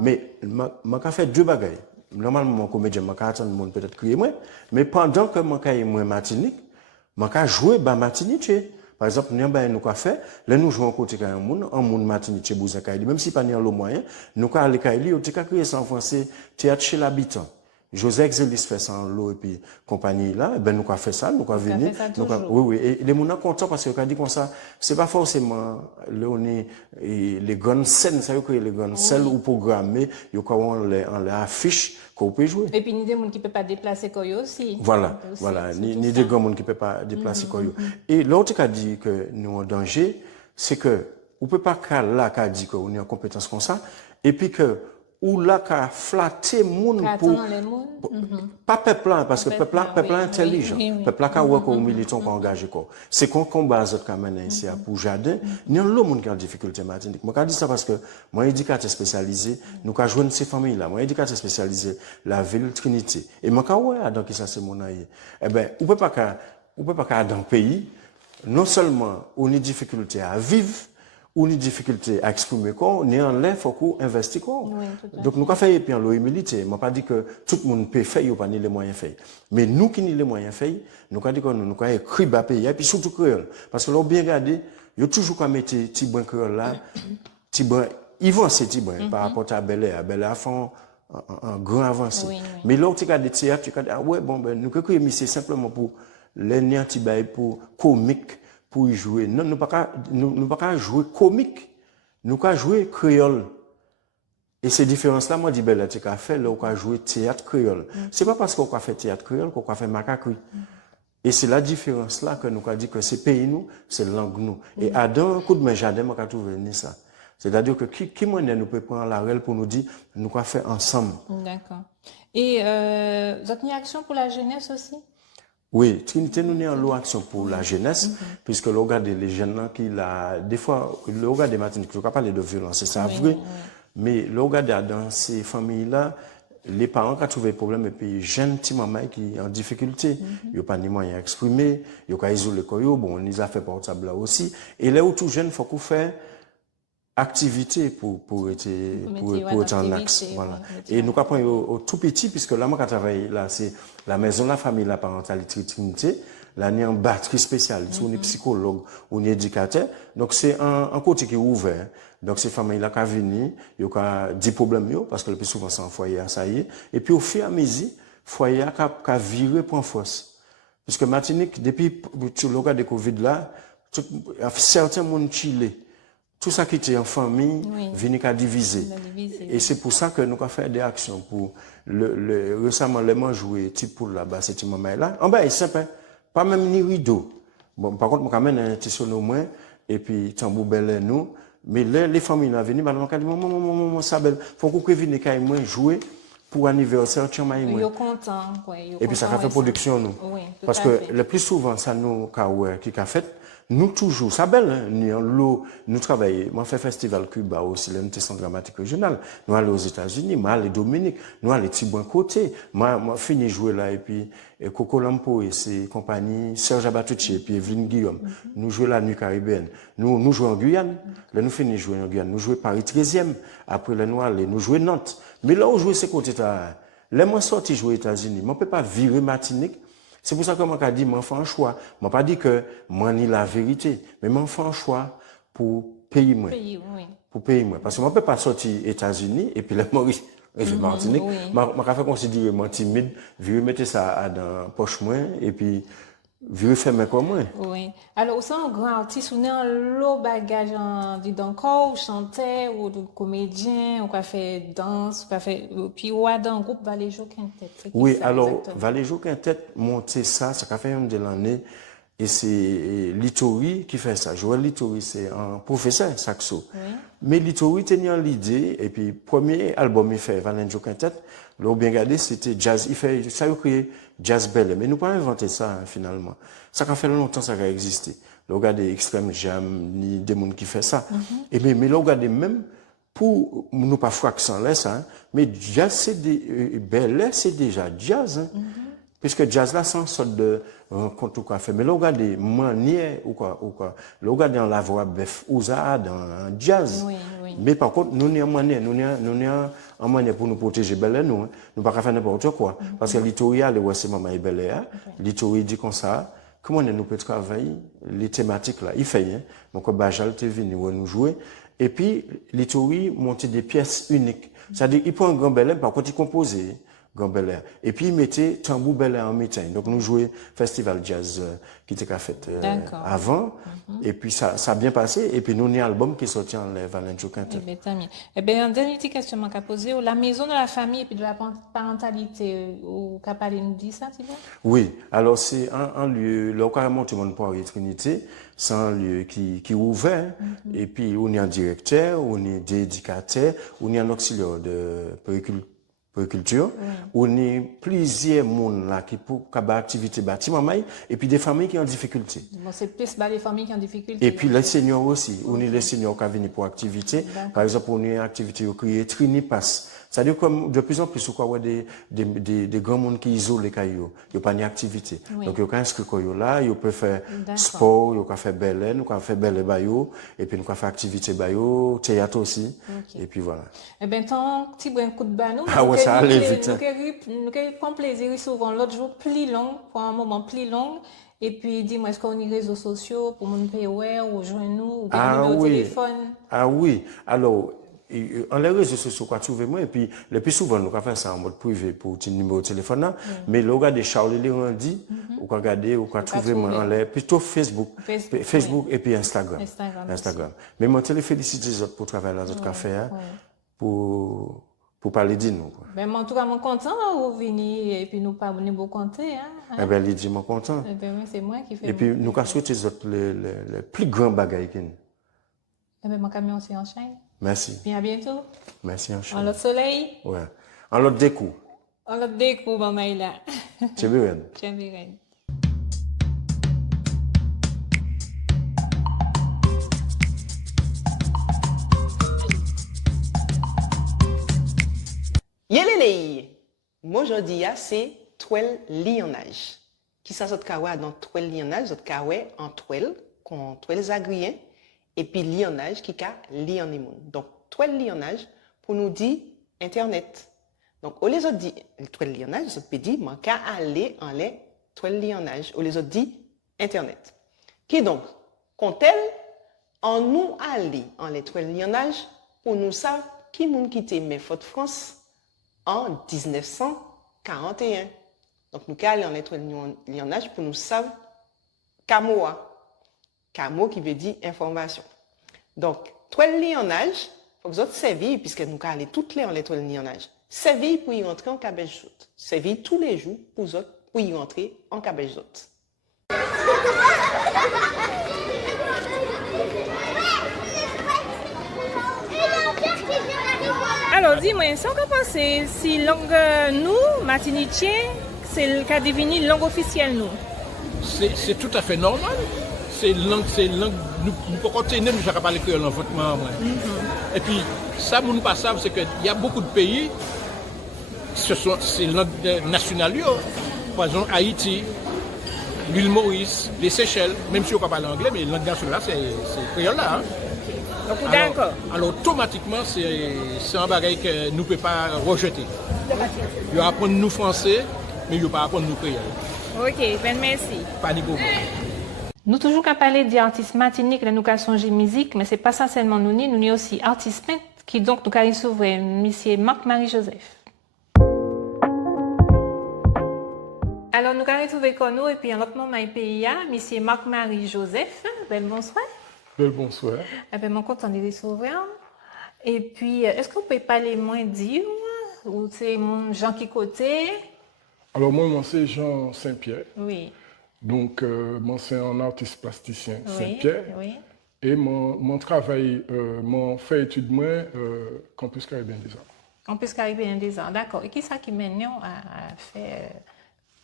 Mais, moi, j'ai fait deux bagailles. Normalement, mon comédien, moi, attendre le monde peut-être crier moi, mais pendant que moi, j'ai moi Martinique, moi, j'ai joué, Martinique. Par exemple, nous avons fait, là, nous jouons côté un monde Martinique, Bouzin Kaili, même si pas n'y a le moyen, nous avons allé Kaili, on a créé ça en français, théâtre chez l'habitant. José Exelis fait ça en l'eau et puis compagnie là, ben nous avons fait ça, nous avons venu. Oui, et les gens sont contents parce qu'on dit comme ça, c'est pas forcément les grandes scènes, ça veut dire les grandes scènes ou programmées, il y a on les affiches qu'on peut jouer. Et puis, ni des gens qui ne peuvent pas déplacer Koyo aussi. Voilà, ni des grands gens qui ne peuvent pas déplacer Koyo. Et l'autre qui a dit que nous en danger, c'est que, on peut pas là, qui a dit qu'on est en compétence comme ça, et puis que, ou là qu'a flatté moun pour pas peuple parce que peuple intelligent peuple qui ouais qu'on militant qu'on engagé quoi c'est qu'on combat autres qui mène ici pour jardin ni un lot monde qui en difficulté Martinique moi dit ça parce que moi éducateur spécialisé nous ca joindre ces familles là moi éducateur spécialisé la ville Trinité et moi ca ouais donc ça c'est mon aïe eh ben on peut pas dans le pays non seulement on a des difficultés à vivre ou une difficulté à exprimer quoi, on est en l'air, faut qu'on investisse quoi. Donc, nous avons fait, puis en l'humilité. Je pas dit que tout le monde peut faire, ou pas ni les moyens faire. Mais nous qui ni les moyens faire, nous avons dit que nous avons écrit bas pays, et puis surtout créole. Parce que là, bien regardé, il y a toujours qu'à mettre petit bon créole là, petit bon, ils vont ces petits bons, par rapport à Bel Air font un grand avancé. Mais là, tu as des théâtres, tu as dit, ah ouais, bon, ben, nous avons créé, mais c'est simplement pour les niantibay, pour comique, pour y jouer. Non, nous ne pas qu'à jouer comique. Nous qu'à jouer créole. Et ces différences-là, moi, dis, ben, tu qu'à faire, là, on qu'à jouer théâtre créole. C'est pas parce qu'on a fait théâtre créole qu'on a fait macacri. Et c'est la différence-là que nous qu'à dit que c'est pays nous, c'est langue nous. Et à d'un coup de main, jardin, moi, qu'à trouver ça. C'est-à-dire que qui nous peut prendre la règle pour nous dire, nous qu'à faire ensemble. D'accord. Et, vous avez une action pour la jeunesse aussi? Oui, Trinité nous en loi action pour la jeunesse, puisque le regard des jeunes qui des fois, le regard des Martiniques, je ne vais pas parler de violence, c'est ça vrai, mais le regard dans ces familles-là, les parents qui ont trouvé des problèmes, et puis jeunes petits mamans qui sont en difficulté, ils n'ont pas ni moyen d'exprimer, ils n'ont pas isolé quoi, bon, on les a fait portable là aussi, et là où tout jeune, il faut qu'on fasse activité pour être en axe. Voilà. Et nous apprenons au tout petit, puisque là, moi, quand je travaille là, c'est la maison de la famille, la parentalité Trinité. Là, il y a une batterie spéciale. On est psychologue, on est éducateur. Donc, c'est un côté qui est ouvert. Donc, ces familles-là qui viennent, il y a des problèmes, parce que le plus souvent, c'est un foyer, ça y est. Et puis, au fur et à mesure, le foyer a viré pour force. Puisque Martinique, depuis le regard de Covid là, certains monde chillé. Tout ça qui était en famille, vient qu'à diviser. Et c'est pour ça que nous avons fait des actions pour récemment, les gens joué type pour là-bas, cette maman-là. En bas, c'est simple, pas même ni rideau. Bon, par contre, je amène un petit son au moins, et puis, tambour bel nous. Mais les familles sont venues, madame, maman, ça belle. Faut qu'on vienne qu'à moi jouer pour anniversaire, tiens, moi. Ils sont contents, et puis, ça fait production, nous. Parce que le plus souvent, ça nous, qui a fait, nous toujours, ça belle, nous travaillons, moi, fait festival Cuba aussi, l'unité dramatique régionale. Nous allons aux États-Unis, moi, allons Dominique, nous allons petits bon côté. Moi, fini jouer là, et puis, Coco Lampo et ses compagnies, Serge Abatucci, et puis Evelyne Guillaume. Nous jouons la nuit caribéenne. Nous jouons en Guyane. Là, nous finissons jouer en Guyane. Nous jouons Paris 13e. Après, là, nous jouons Nantes. Mais là où je joue, c'est côté là. Là, moi, sorti jouer aux États-Unis, moi, je ne peux pas virer Martinique. C'est pour ça que moi, je dis, moi, fais un choix. Moi, pas dit que moi, ni la vérité, mais moi, fais un choix pour payer moi. Pour payer moi. Parce que moi, je ne peux pas sortir aux États-Unis et puis là, Maurice, Martinique, je vais considérer moi timide, virer mettre ça dans la poche moi et puis virer faire mes comme moi. Oui. Alors, au sein un grand artiste, on est un lot bagage dit encore, ou chanteur, ou comédien, ou quoi fait danse, ou quoi fait, puis ou dans un groupe Valéjo Quintet. Oui, alors, Valéjo Quintet, monter ça a fait un de l'année, et c'est Litori qui fait ça. Joël Litori, c'est un professeur saxo. Oui. Mais Litori tenait l'idée, et puis, premier album il fait, Valéjo Quintet, là, bien regardé, c'était jazz, il fait, ça a créé Jazz Belle, mais nous pas inventé ça, hein, finalement. Ça a fait longtemps, ça a existé. Là, regardez Extreme Jam, ni des gens qui fait ça. Et mais là, regardez même, pour nous pas fraction là, ça, hein, mais jazz, c'est Belle, c'est déjà jazz, hein. Puisque jazz là, c'est une sorte de rencontre qu'on fait. Mais là, regardez, manière ou quoi. Là, regardez en la voix bœuf, ou ça, dans jazz. Oui. Mais par contre, nous, nous avons en manière pour nous protéger Belle, nous, hein. Nous pas faire n'importe quoi. Parce que l'Itoria, le c'est maman et Belle, l'Itoria dit comme ça, comment nous peut travailler les thématiques là. Il fait, hein. Donc, Bajal, t'es venu nous jouer. Et puis, l'Itoria montait des pièces uniques. C'est-à-dire, il prend un grand Belle, par contre, il composait. Gambelair. Et puis, il mettait tambour Bel Air en meeting. Donc, nous jouons festival jazz qui était fait avant. Et puis, ça a bien passé. Et puis, nous, on a un album qui est sorti en Valéjo Quintet. Eh bien, une dernière question que je vais poser. La maison de la famille et puis de la parentalité, au Capalé nous dit ça, tu vois? Oui. Alors, c'est un lieu, là, carrément, tout le monde peut Trinité. C'est un lieu qui est ouvert. Et puis, on est un directeur, on est dédicateur, on est un auxiliaire de périculture, on est plusieurs monde là qui pour faire activité bâtiment et puis des familles qui ont en difficulté. Bon, c'est plus les familles qui ont en difficulté. Et puis les seniors aussi, on est les seniors qui viennent pour activité. Par exemple, on est activité qui est Trinipass. C'est-à-dire comme de plus en plus on voit des grands monde qui isolent les cailloux, il y a pas ni activité. Donc il y a inscrit quoi là, il peut faire sport, il peut faire belle, nous peut faire belle bayo et puis nous peut faire activité bayo, théâtre aussi. Et puis voilà. Eh ben tant petit un coup de banou. Ah ouais, ça allait vite. Nous prend plaisir souvent l'autre jour plus long, pour un moment plus long. Et puis, dis-moi, est-ce qu'on a les réseaux sociaux pour mon POR ou joindre nous ou bien numéro de téléphone? Ah oui. Alors, en les réseaux sociaux, quoi, trouvez-moi, et puis, le plus souvent, nous avons fait ça en mode privé pour le numéro de téléphone, mais là, regardez Charles Lérendi, ou quoi regarder, ou quoi trouver-moi en l'air, plutôt Facebook et puis Instagram. Mais moi, je félicite les autres pour travailler dans notre café, pour parler de nous. Ben, en tout cas, je suis content de venir et puis nous parler de beaucoup compter. Eh bien, Lydie, je suis content. Eh bien, c'est moi qui fais. Et puis, nous avons souhaité les plus grands bagailles. Eh bien, mon camion aussi en chaîne. Merci. Puis à bientôt. Merci en chaîne. En l'autre soleil. Ouais. En l'autre décou. En l'autre décou, maman, là. Tchébéren. Tchébéren. Yélélé, moi je dis c'est toile lionnage. Qui ça saute kawa dans toile lionnage, saute kawa en toile, qu'on toile agriens, et puis lionnage qui ka lionimoun. Donc toile lionnage pour nous dire internet. Donc au les autres dit toile lionnage, ça peut dire man ka aller en les toile lionnage, au les autres dit internet. Qui donc quand-elle en nous aller en les toile lionnage pour nous savoir qui moun quitté mais faute France en 1941. Donc, nous allons en lettre lionnage pour nous savoir Kamoa. Kamo qui veut dire information. Donc, toile lionnage, il faut que vous autres servir, puisque nous allons toutes les en lettre lionnage. Servir pour y rentrer en cabège autres. Servir tous les jours pour vous autres, pour y rentrer en cabège autres. Alors, dis-moi, si on peut penser si langue nous, Martiniquais, c'est le cas devenu langue officielle nous? C'est tout à fait normal. C'est langue, nous pouvons continuer, nous ne parler que l'enfantement. Et puis, ça, nous ne pas savons, c'est qu'il y a beaucoup de pays, c'est langue nationale. Par exemple, Haïti, l'île Maurice, les Seychelles, même si on ne parle pas anglais, mais la langue nationale, c'est créole là. Donc, d'accord. Alors, automatiquement, c'est un bagage que nous ne pouvons pas rejeter. Ils apprennent nous français, mais ils ne pas apprendre nous créole. Ok, ben merci. Pas de problème. Nous toujours qu'à parler d'artistes martiniques, là nous qu'à songer musique, mais c'est pas ça seulement nous ni aussi artistes peintres qui donc nous qu'à s'ouvrir monsieur Marc-Marie Joseph. Alors nous qu'à retrouver comme nous et puis en autre moment PIA, monsieur Marc-Marie Joseph, ben bonsoir. Bonsoir. Eh ben mon content de recevoir. Et puis est-ce que vous pouvez parler moins dire ou c'est mon Jean qui côté? Alors moi c'est Jean Saint-Pierre. Oui. Donc moi c'est un artiste plasticien Oui. Saint-Pierre. Oui. Et mon travail, mon fait étude moi Campus Caribéen des Arts. Campus Caribéen des Arts, d'accord. Et qui ça qui mène à faire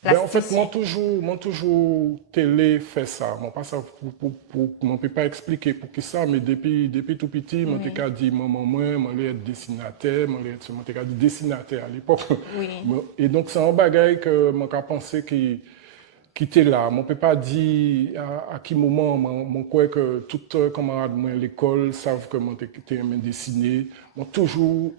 En fait, moi toujours télé fait ça. Moi pas ça moi peut pas expliquer pour qui ça, mais depuis tout petit, moi t'ai dit maman moi être dessinateur, moi t'ai dit dessinateur à l'époque. Oui. Et donc c'est un bagage que moi qu'a pensé qui était là. Moi peut pas dire à qui moment moi crois que tout camarade moi à l'école savent que moi t'ai aimé dessiner. Moi toujours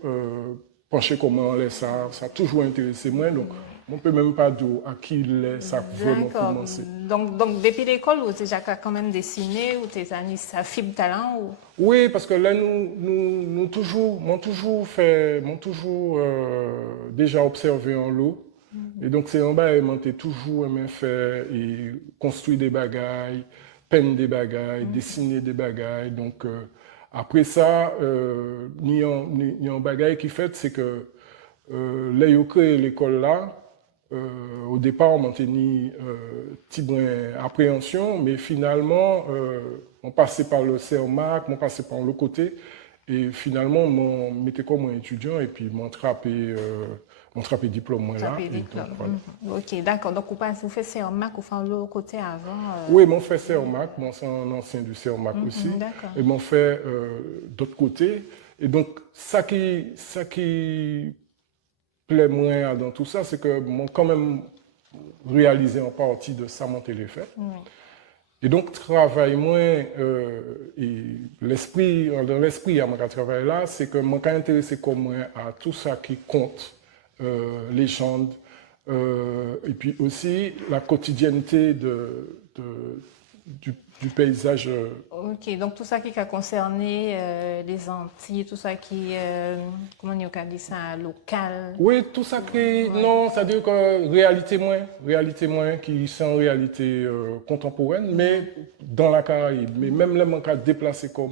penché comment ça a toujours intéressé moi donc on peut même pas dire à qui ça a vraiment commencé. Donc depuis l'école, vous avez déjà quand même dessiné, ou tu as sa fibre talent ou... Oui, parce que là, m'ont toujours déjà observé en l'eau. Et donc, c'est un bail, moi, j'ai toujours aimé faire et construire des bagailles, peindre des bagailles, dessiner des bagailles. Donc, après ça, il y a un bagaille qui fait, c'est que là, ils ont créé l'école là. Au départ, on tenu petit brin appréhension, mais finalement, on passait par le CERMAC, on passait par l'autre côté, et finalement, on mettait comme un étudiant, et puis on trappé diplôme là. Diplôme. Voilà. Ok, d'accord. Donc, vous faites CERMAC, vous faites l'autre côté avant Oui, on fait CERMAC, moi c'est un ancien du CERMAC aussi, et on fait d'autre côté. Et donc, ça qui plaît moins dans tout ça, c'est que moi quand même réalisé en partie de ça mon téléphone. Et donc travail moins et l'esprit dans l'esprit à mon travail là, c'est que moi quand intéressé comme moi à tout ça qui compte légende et puis aussi la quotidienneté du paysage. Ok, donc tout ça qui a concerné les Antilles, tout ça qui, comment on dit ça, local. Oui, tout ça qui, non, c'est-à-dire que réalité moins, qui sont en réalité contemporaine, mais dans la Caraïbe. Mais même là, moi, qui déplacé comme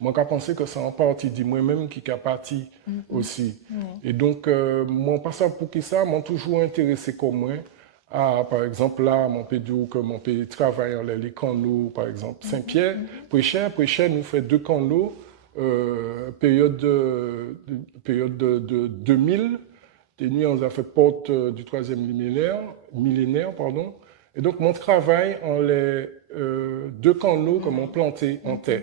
moi, qui pensé que c'est en partie de moi-même qui a parti aussi. Et donc, mon passage pour qui ça, m'a toujours intéressé comme moi. Par exemple, là, mon peut dire que mon pays travaille dans les canaux, par exemple, Saint-Pierre, Préchère, nous fait 2 canaux, période de 2000, on a fait porte du 3e millénaire, pardon. Et donc, mon travail en les 2 canaux que m'ont planté en terre.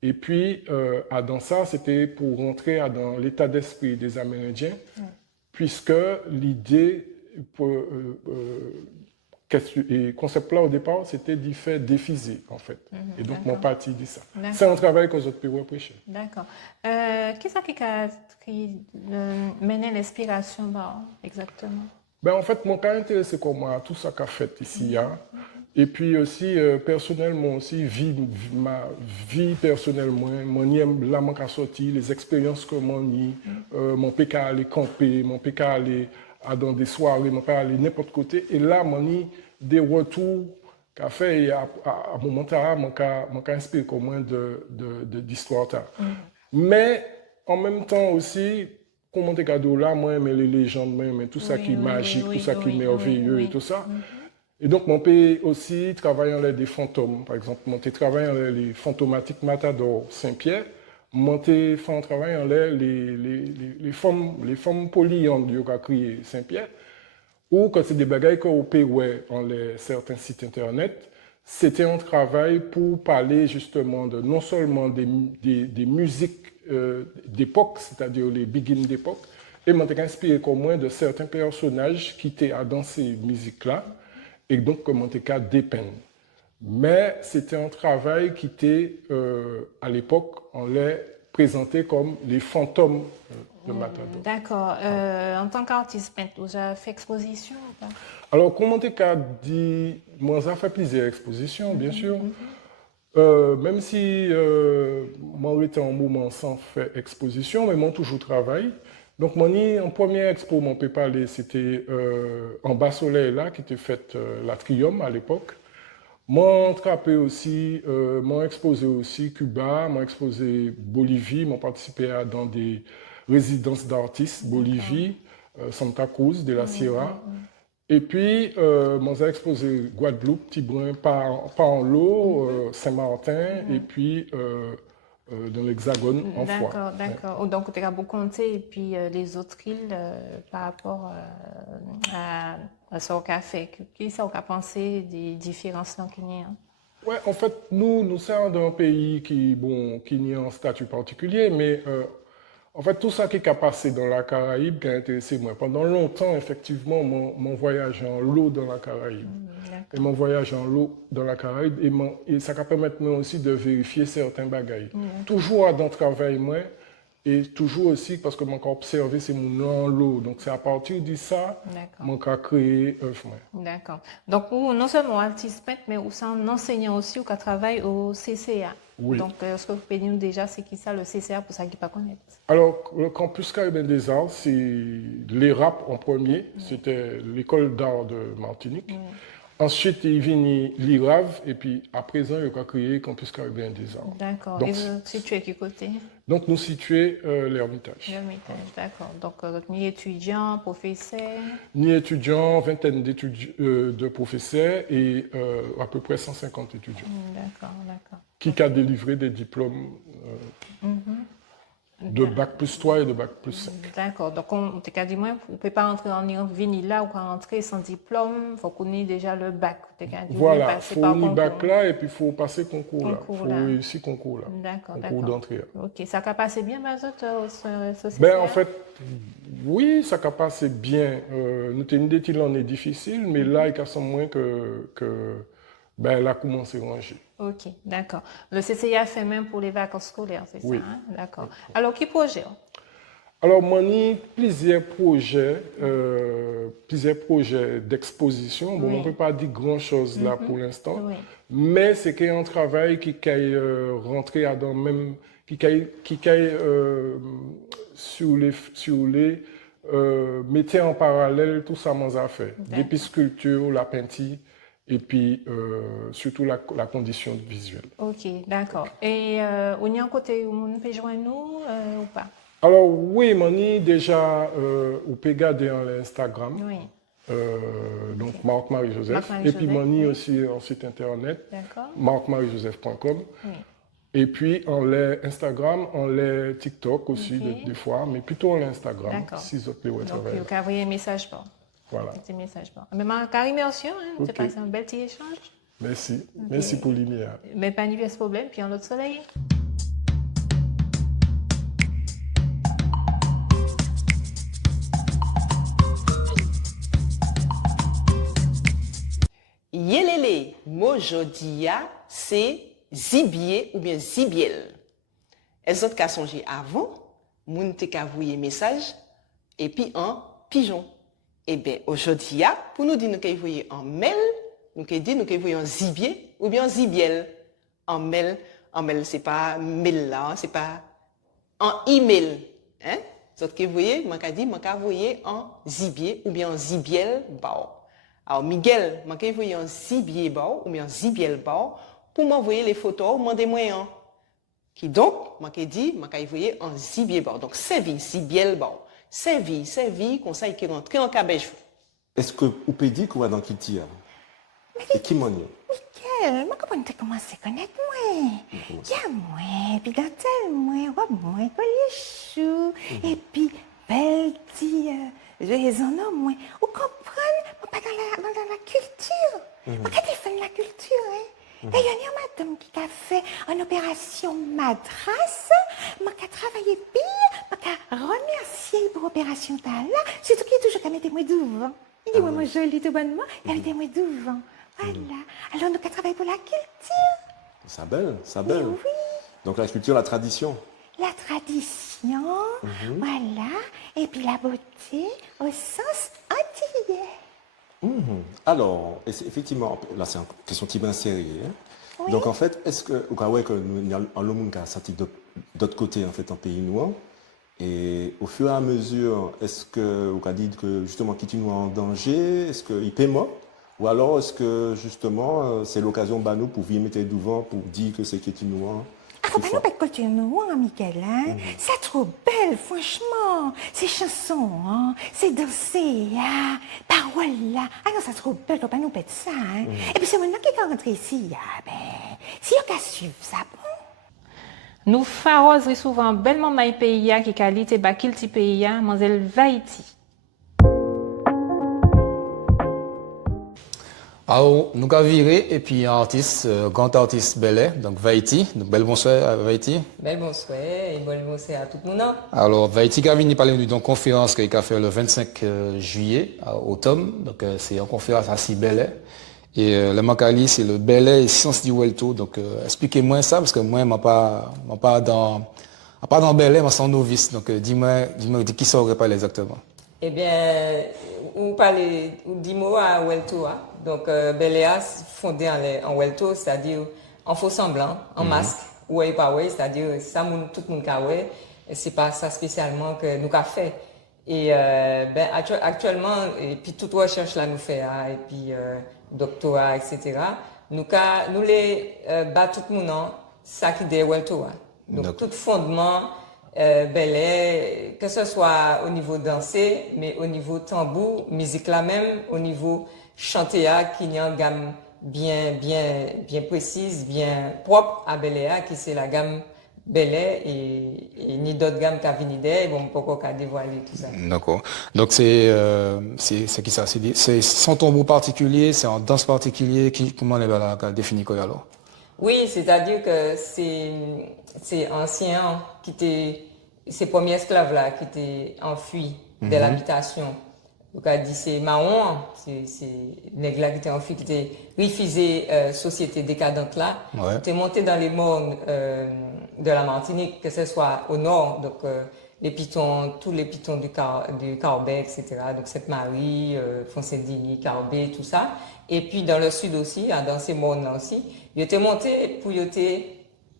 Et puis, dans ça, c'était pour rentrer dans l'état d'esprit des Amérindiens, puisque l'idée et concept là au départ, c'était d'y faire défiser en fait. Et donc mon parti dit ça. C'est un travail que j'aurais pu reprêcher. D'accord. Qu'est-ce qui menait l'inspiration exactement? En fait, mon cas intéressé comme moi, tout ça qu'a fait ici. Et puis aussi, personnellement aussi, ma vie personnellement, là, mon cas sorti, les expériences que mon PK aller camper, mon PK aller dans des soirées, mon PK aller n'importe côté. Et là, mon des retours qu'a fait à mon moment mon cas inspiré comme moi d'histoire. Mais en même temps aussi, comme mon cadeau là, moi, j'aime les légendes, moi, tout ça qui est magique, tout ça qui est merveilleux et tout ça. Et donc, mon pays aussi travaillant les fantômes. Par exemple, mon travaillant les fantomatiques Matador Saint-Pierre, mon fait un travail en les formes polyantes du crié Saint-Pierre, ou quand c'est des bagailles qu'on peut voir dans certains sites internet, c'était un travail pour parler justement de non seulement des musiques d'époque, c'est-à-dire les begins d'époque, et m'ont inspiré comme moi de certains personnages qui étaient à dans ces musiques-là, et donc comment t'es qu'à dépeindre. Mais c'était un travail qui était, à l'époque, on les présentait comme les fantômes de Matador. D'accord. En tant qu'artiste peintre, vous avez fait exposition ou pas? Alors, comment tu as dit, moi, ça fait plusieurs expositions, bien sûr. Même si moi, j'étais en moment sans faire exposition, mais moi, toujours travaillé. Donc, en première expo, mon peut parler, c'était en bas soleil, là, qui était faite l'Atrium à l'époque. Moi, trappé aussi, moi, exposé aussi Cuba, moi, exposé Bolivie, moi, participé dans des résidences d'artistes, Bolivie, Santa Cruz de la Sierra. Et puis, moi, j'ai exposé Guadeloupe, Tibouin, pas en l'eau, Saint-Martin, et puis dans l'Hexagone, en Foix. D'accord, d'accord. Donc, tu as beaucoup compté, et puis les autres îles par rapport à ce qu'on a fait. Qu'est-ce qu'on a pensé des différences qu'il y a? Ouais, en fait, nous sommes dans un pays qui n'y a un statut particulier, mais en fait, tout ça qui est passé dans la Caraïbe qui a intéressé moi. Pendant longtemps, effectivement, mon voyage en l'eau dans la Caraïbe. Et mon voyage en l'eau dans la Caraïbe, et ça va permettre moi aussi de vérifier certains bagages. Toujours dans le travail, moi, et toujours aussi parce que mon corps observé, c'est mon nom en l'eau. Donc, c'est à partir de ça, mon cas créé œuvre. D'accord. Donc, non seulement artiste peintre, mais aussi un enseignant aussi ou qui travaille au CCA. Oui. Donc, ce que vous pouvez nous déjà, c'est qui ça, le CCA, pour ça qui ne pas connaître? Alors, le campus caribéen des arts, c'est l'ERAP en premier. C'était l'école d'art de Martinique. Ensuite, il vient l'IRAV, et puis à présent, il a créé le campus caribéen des arts. D'accord. Donc, Et vous situez à quel côté? Donc, nous situons l'Ermitage. L'Ermitage, d'accord. Donc, ni étudiants, professeurs? Ni étudiants, vingtaine de professeurs et à peu près 150 étudiants. D'accord, d'accord. Qui a délivré des diplômes de bac plus 3 et de bac plus 5. D'accord. Donc, on t'a dit, on ne peut pas entrer en venir là ou rentrer sans diplôme. Il faut qu'on ait déjà le bac. Voilà, il faut un bac là et puis il faut passer concours là. Il faut réussir concours là. D'accord, concours d'entrée. Ok, ça a passé bien, Ben, en fait, oui, ça a passé bien. Nous avons dit qu'il en est difficile, mais là, il y a moins que ben, elle a commencé à ranger. Ok, d'accord. Le CCA fait même pour les vacances scolaires, c'est oui. ça? Hein? D'accord. Alors, quel projet? Alors, moi, j'ai plusieurs projets d'exposition. Bon, on ne peut pas dire grand-chose là pour l'instant, mais c'est qu'il y a un travail qui est rentré dans même, qui est sur les mettez en parallèle tout ça, mon affaire. Depuis sculpture, la peinture, et puis surtout la condition visuelle. Ok, d'accord. Et on y a un côté où on peut joindre nous ou pas? Alors oui, Mani déjà, vous pouvez regarder en Instagram. Oui. Donc Marc-Marie-Joseph. Et puis Mani aussi en site internet. marcmarijoseph.com. Oui. Et puis en Instagram, en TikTok aussi des fois, mais plutôt en Instagram. Si vous avez donc vous pouvez envoyer un message pour. Voilà. Mais Marie, merci. C'est passé un bel petit échange. Merci. Merci pour l'IMIA. Mais pas de problème. Puis en l'autre soleil. Yelele, mojodia, c'est zibier ou bien zibiel. Elles ont qu'à songer avant, moun te ka voyer message, et puis en pigeon. Eh bien, aujourd'hui, pour nous dire nous qu'elle voyait en mail, nous qu'elle dit nous qu'elle voyait en zibier ou bien en zibiel. En mail, c'est pas mail là, c'est pas en email. Hein? Vous que vous voyez, moi qu'elle dit, moi qu'elle voyait en zibier ou bien en zibiel bao. Alors, Miguel, moi qu'elle voyait en zibier bao ou bien en zibiel bao pour m'envoyer les photos, demandez-moi un. Qui donc, moi qu'elle dit, moi qu'elle voyait en zibier bao. Donc, c'est vie, zibiel bao. C'est vie, comme ça, qui rentre en cabèche. Est-ce que vous pouvez dire qu'on va dans qui tire? Et qui m'en est? Michael, moi, comment tu as commencé à connaître moi? Il y a moi, puis dentelle moi, robe moi, collier chou, et puis belle petite raison moi. Vous comprenez? Moi, pas dans la culture. Moi, quand tu fais de la culture, hein? Et il y a une madame qui a fait une opération madras, moi qui a travaillé pire, moi qui a remercié pour l'opération là, surtout qui est toujours qu'à mettre moi devant. Il dit, moi, jolie tout bonnement, elle mettait moi devant. Voilà. Alors, nous avons travaillé pour la culture, Ça belle, ça belle. oui. Donc la culture, la tradition. La tradition, voilà. Et puis la beauté au sens antillais. Alors, effectivement, là c'est une question qui est sérieux. Hein? Donc en fait, est-ce que, au cas où que nous en l'homme qui a sorti d'autre côté en fait en pays noir, et au fur et à mesure, est-ce que vous avez dit que justement qui nous en danger, est-ce qu'il paie mort, ou alors est-ce que justement c'est l'occasion bah, nous pour vivre mettre devant pour dire que c'est qui nous Ah, faut pas nous perdre culture noire, Michael, hein? C'est trop belle, franchement. Ces chansons, hein? C'est danser, hein? Paroles, là. Ah non, c'est trop belle, faut pas nous perdre ça, hein? Et puis c'est maintenant qui est rentré ici, ah, ben, si on peut suivre ça, bon. Nous faroseries souvent bellement maï pays qui qualité bakil ti pays, mazel Vaïti. Alors, nous avons viré, et puis un artiste, grand artiste belé, donc Vaïti. Donc, bel bonsoir à Vaïti. Bel bonsoir et bon bonsoir à tout le monde. Alors, Vaïti a venu parler d'une conférence qu'il a fait le 25 juillet, au Tom. Donc, c'est une conférence assez belle. Et le Makali, c'est le belé et science du Welto. Donc, expliquez-moi ça, parce que moi, je ne suis pas dans belé, mais c'est novice. Donc, dis-moi de qui ça aurait parlé exactement. Eh bien, on parle du mot à Welto. Donc, Beléa fondé en Welto, c'est-à-dire en faux semblant, en masque, ou pas ouais, c'est-à-dire ça, tout le monde a ouais, c'est pas ça spécialement que nous avons fait. Et ben, actuellement, et puis toute recherche là nous fait, et puis doctorat, etc. Nous les bat tout le monde, ça qui est Welto. Donc, tout fondement, que ce soit au niveau dansé, mais au niveau tambour, musique là même, au niveau chanter qui y a une gamme bien précise, bien propre à Beléa, qui c'est la gamme Belé et ni d'autres gammes qu'à Vinidé, bon, pourquoi qu'à dévoiler tout ça. D'accord. Donc c'est qui ça? C'est sans tambour particulier, c'est en danse particulier, comment on va la définir quoi alors? Oui, c'est-à-dire que c'est ancien qui était, ces premiers esclaves là qui étaient enfuis de l'habitation. Donc, a dit c'est Mahon, c'est nègres là qui étaient enfuis, qui étaient refusés société décadente là, qui étaient montés dans les mornes de la Martinique, que ce soit au nord, donc les pitons, tous les pitons du Carbet, etc. Donc Sainte-Marie, Fonsedini, Carbet, tout ça. Et puis dans le sud aussi, dans ces mornes là aussi, ils étaient montés pour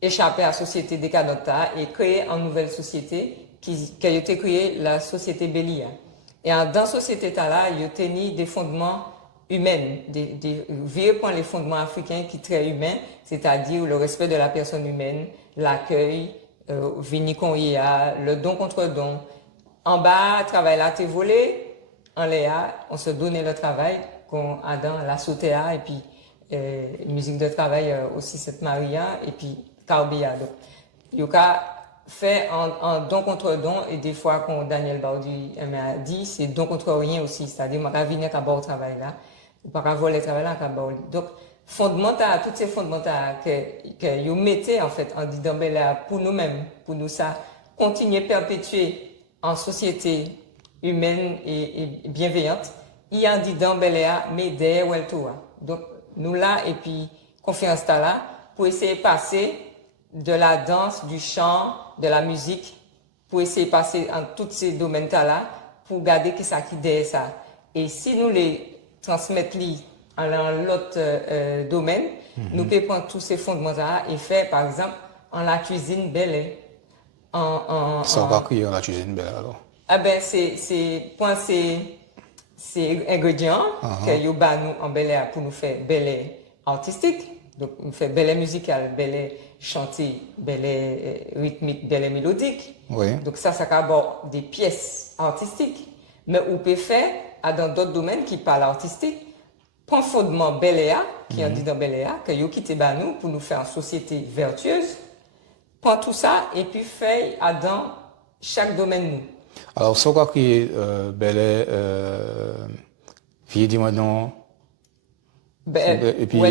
échapper à la société décadente et créer une nouvelle société qui a été créée, la société Bélia. Et dans la société là, il y a des fondements humains, vieux point les fondements africains qui sont très humains, c'est-à-dire le respect de la personne humaine, l'accueil, le don contre don. En bas, travail là, t'es volé, en l'air, on se donnait le travail, qu'on a dans la sautéa, et puis musique de travail aussi cette Maria, et puis Carbia. Donc, il y a fait en don contre don, et des fois, quand Daniel Baudu m'a dit, c'est don contre rien aussi, c'est-à-dire, on va venir à bord du travail là, ou pas voler le travail là, donc, fondamental, tous ces fondamentaux que vous mettez en fait en disant pour nous-mêmes, pour nous ça, continuer à perpétuer en société humaine et bienveillante, il y a un disant mais derrière ou tout. Donc, nous là, et puis, conférence là, pour essayer de passer de la danse, du chant, de la musique, pour essayer de passer en tous ces domaines-là, pour garder que ça qui derrière ça. Et si nous les transmettons dans l'autre domaine, nous pouvons prendre tous ces fondements-là et faire, par exemple, en la cuisine belle. Ça va crier en la cuisine belle alors? Ah ben, c'est ingrédients que nous en belle pour nous faire belle artistique. Donc, on fait belle musicale, belle chanter, belle rythmique, belle mélodique. Oui. Donc, ça aborde des pièces artistiques. Mais on peut faire, dans d'autres domaines qui parlent artistique, point fondement Beléa, qui en dit dans Beléa, que yo quitté nous pour nous faire une société vertueuse, prend tout ça et puis fait dans chaque domaine nous. Alors, ce qu'on qui Belé, dis-moi non. Et puis,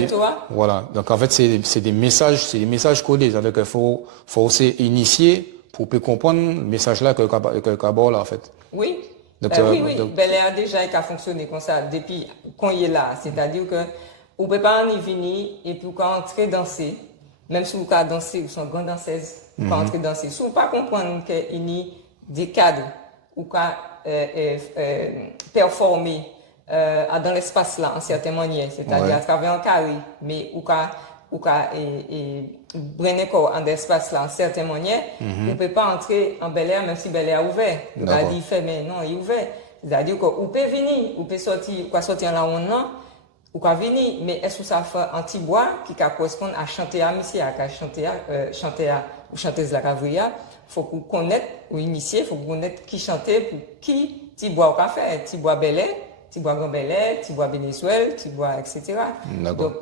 voilà. Donc, en fait, c'est des messages codés. C'est-à-dire qu'il faut aussi initier pour comprendre le message là que Cabot là, en fait. Oui. Donc, oui. Beléa déjà qui a fonctionné comme ça depuis qu'on y est là. C'est-à-dire que Ou peut pas en y venir et puis quand entrer danser, même si vous pouvez danser, vous sont grande danseuse, vous pouvez entrer danser. Si vous pas comprendre qu'il y a des cadres ou qu'à performer dans l'espace là en certaine manière, c'est-à-dire à travers un carré, mais ou qu'à brainer corps en espace là en certaine manière, vous peut pas entrer en Bel Air même si Bel Air ouvert. Vous pas dire fermé, non, il est ouvert. C'est-à-dire que vous pouvez venir, vous pouvez sortir en la onde là. Ou qu'à venir, mais est-ce que ça fait un petit bois qui correspond à chanter à monsieur, à chanter ou chanteuse la cavria, faut qu'on connaisse ou initier, faut qu'on connaisse qui chanter pour qui petit bois au café, petit bois Belay, petit bois Grand Belay, petit bois Venezuela, petit bois etc. Donc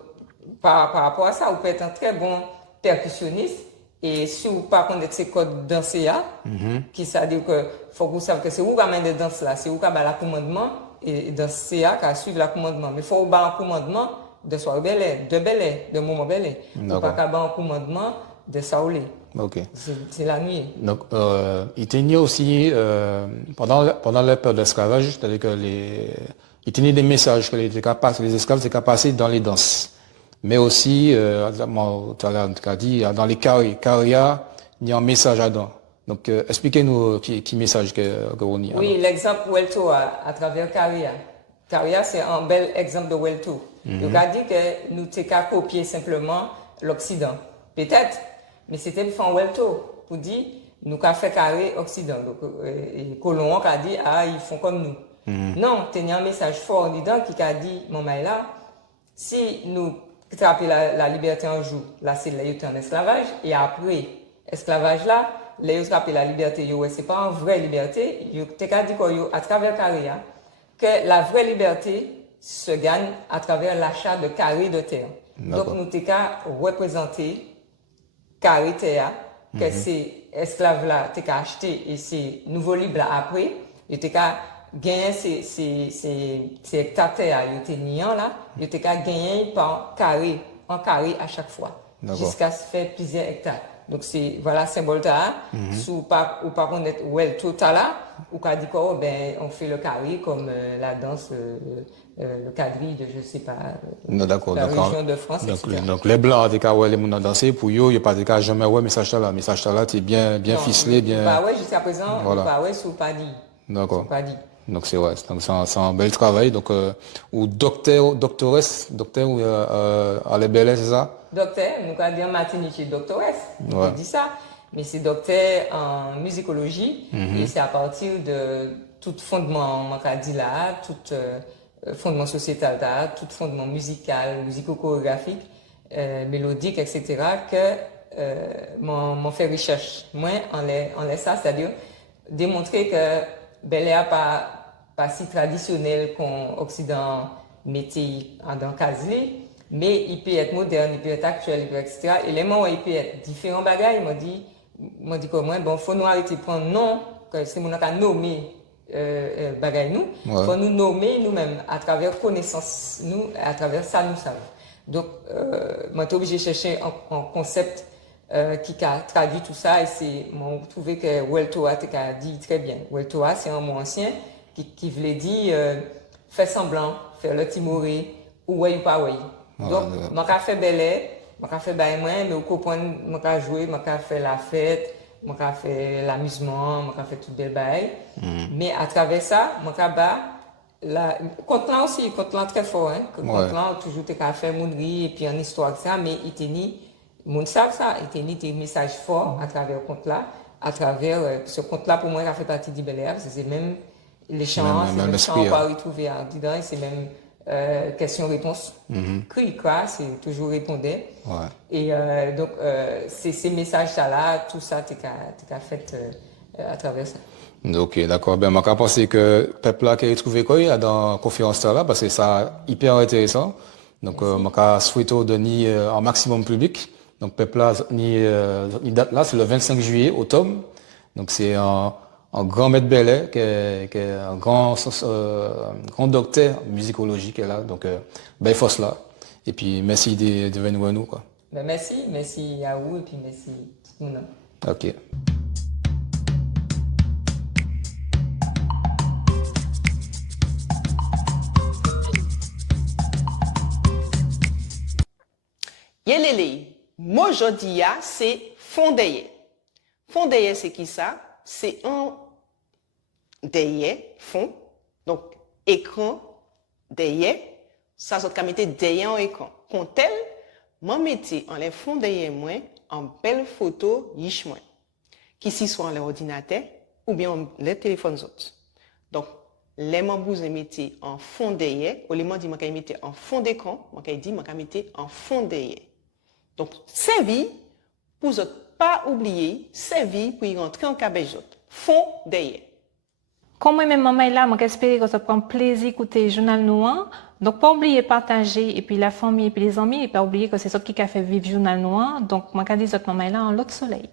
par rapport à ça, vous pouvez être un très bon percussionniste et si vous pas connaître ces codes danser qui ça dit que faut que vous sachiez que c'est vous qui amène de danse là, c'est vous qui avez la commandement et dans CA qui suivre le commandement. Mais il faut avoir un commandement de soirée de moment Belay. Il ne faut pas avoir un commandement de Saoulé. Ok. C'est la nuit. Donc, il tenait aussi, pendant la période d'esclavage, c'est-à-dire que il tenait des messages que les esclaves étaient capables de passer dans les danses. Mais aussi, tout à l'heure, on a dit, dans les carrières, il y a un message là-dedans. Donc, expliquez-nous qui message que on y a. Oui, l'exemple Welto à travers Caria. Caria, c'est un bel exemple de Welto. Donc, a dit que nous t'es qu'à copier simplement l'Occident. Peut-être, mais c'était pour faire Welto. Pour dire, nous qu'à faire carré Occident. Donc, et Colomb a dit, ils font comme nous. Non, il y a un message fort dedans qui a dit, mon là, si nous trappons la liberté un jour, là, c'est en esclavage, et après, esclavage là, les attraper la liberté, c'est pas une vraie liberté. Yo te ka dit à travers carré que la vraie liberté se gagne à travers l'achat de carrés de terre. Donc nous te ka représenter carré terre que ces esclaves là te ka acheté et ces nouveaux libres là après, yo te ka gagner ces hectares terre yo te niant là, yo te ka gagner par carré en carré à chaque fois jusqu'à se faire plusieurs hectares. Donc c'est voilà symbole là sous ou par contre well total là ou qu'a dit quoi on fait le carré comme la danse le quadrille de je sais pas la région de France donc les blancs des cas les gens danser pour eux il y a pas de cas jamais message là t'es bien ficelé bien bah ouais jusqu'à présent bah ouais sous pas dit d'accord donc c'est un bel travail donc ou docteur à les belles c'est ça. Docteur, nous avons dit en Martinique, doctoresse, on dit ça, mais c'est docteur en musicologie et c'est à partir de tout fondement, on a dit là, tout fondement sociétal là, tout fondement musical, musico-chorégraphique, mélodique, etc. que m'ont fait recherche. Moi, on laisse ça, c'est-à-dire démontrer que Bel Air pas si traditionnel qu'en Occident mettait dans Casli. Mais il peut être moderne, il peut être actuel, il peut être etc. Et les mots, il peut être différents bagages. Il m'a dit comment, bon, faut nous arrêter de prendre nom, que c'est mon a nommé bagages nous. Faut nous nommer nous-mêmes à travers connaissance, nous, à travers ça nous savons. Donc, moi, j'ai obligé de chercher un concept qui a traduit tout ça et c'est, moi, trouvé que Weltoa a dit très bien. Weltoa, c'est un mot ancien qui voulait dire faire semblant, faire le timoré, ou ouais ou pas ouais. Donc, je vais faire Bel Air, je vais faire Bain, mais je vais jouer, je vais faire la fête, je vais faire l'amusement, je vais faire tout bel bail. Mais à travers ça, je vais faire Contenant aussi, Contenant très fort. Hein? Contenant, toujours, tu as fait Mounri et puis en histoire, ça, mais il tenait, les gens savent ça, il tenait des messages forts à travers le conte-là, à travers ce conte-là, pour moi, il fait partie du Bel Air, parce que c'est même les chants, c'est même chants qu'on va retrouver dedans, et c'est même. Question-réponse. Cri, quoi, c'est toujours répondait. Et donc, c'est ces messages-là, tout ça, tu as fait à travers ça. Ok, d'accord. Ben, je pense que le peuple là qui a trouvé quoi dans la conférence là, parce que ça hyper intéressant. Donc, je souhaite donner un maximum public. Donc, peuple là, ni date là, c'est le 25 juillet, automne. Donc, c'est un grand maître Bel Air, qui est un grand docteur musicologique qui est là. Donc, belle force là. Et puis, merci de venir à nous, quoi. Ben, merci à vous et puis merci tout le monde. Ok. Yelele, moi jodi a, c'est fondeye. Fondeye, c'est qui ça? C'est un derrière, fond. Donc, écran, derrière. Ça, ça te mettre derrière un écran. Quand tel, moi mettez en les fonds derrière moi, en belle photo, yish moi. Qui s'y soit en l'ordinateur, ou bien les téléphones autres. Donc, les membres les mettez en fond derrière, ou les membres disent, mettez en fond d'écran, moi, dit, mettez en fond derrière. Donc, servi, pour ne pas oublier, servi pour y rentrer en cabège autres. Fond derrière. Comme moi-même, maman est là, moi j'espère que ça prend plaisir d'écouter le journal noir. Donc, pas oublier partager, et puis la famille, et puis les amis, et pas oublier que c'est ça qui a fait vivre le journal noir. Donc, moi, quand je dis que maman est là, en l'autre soleil.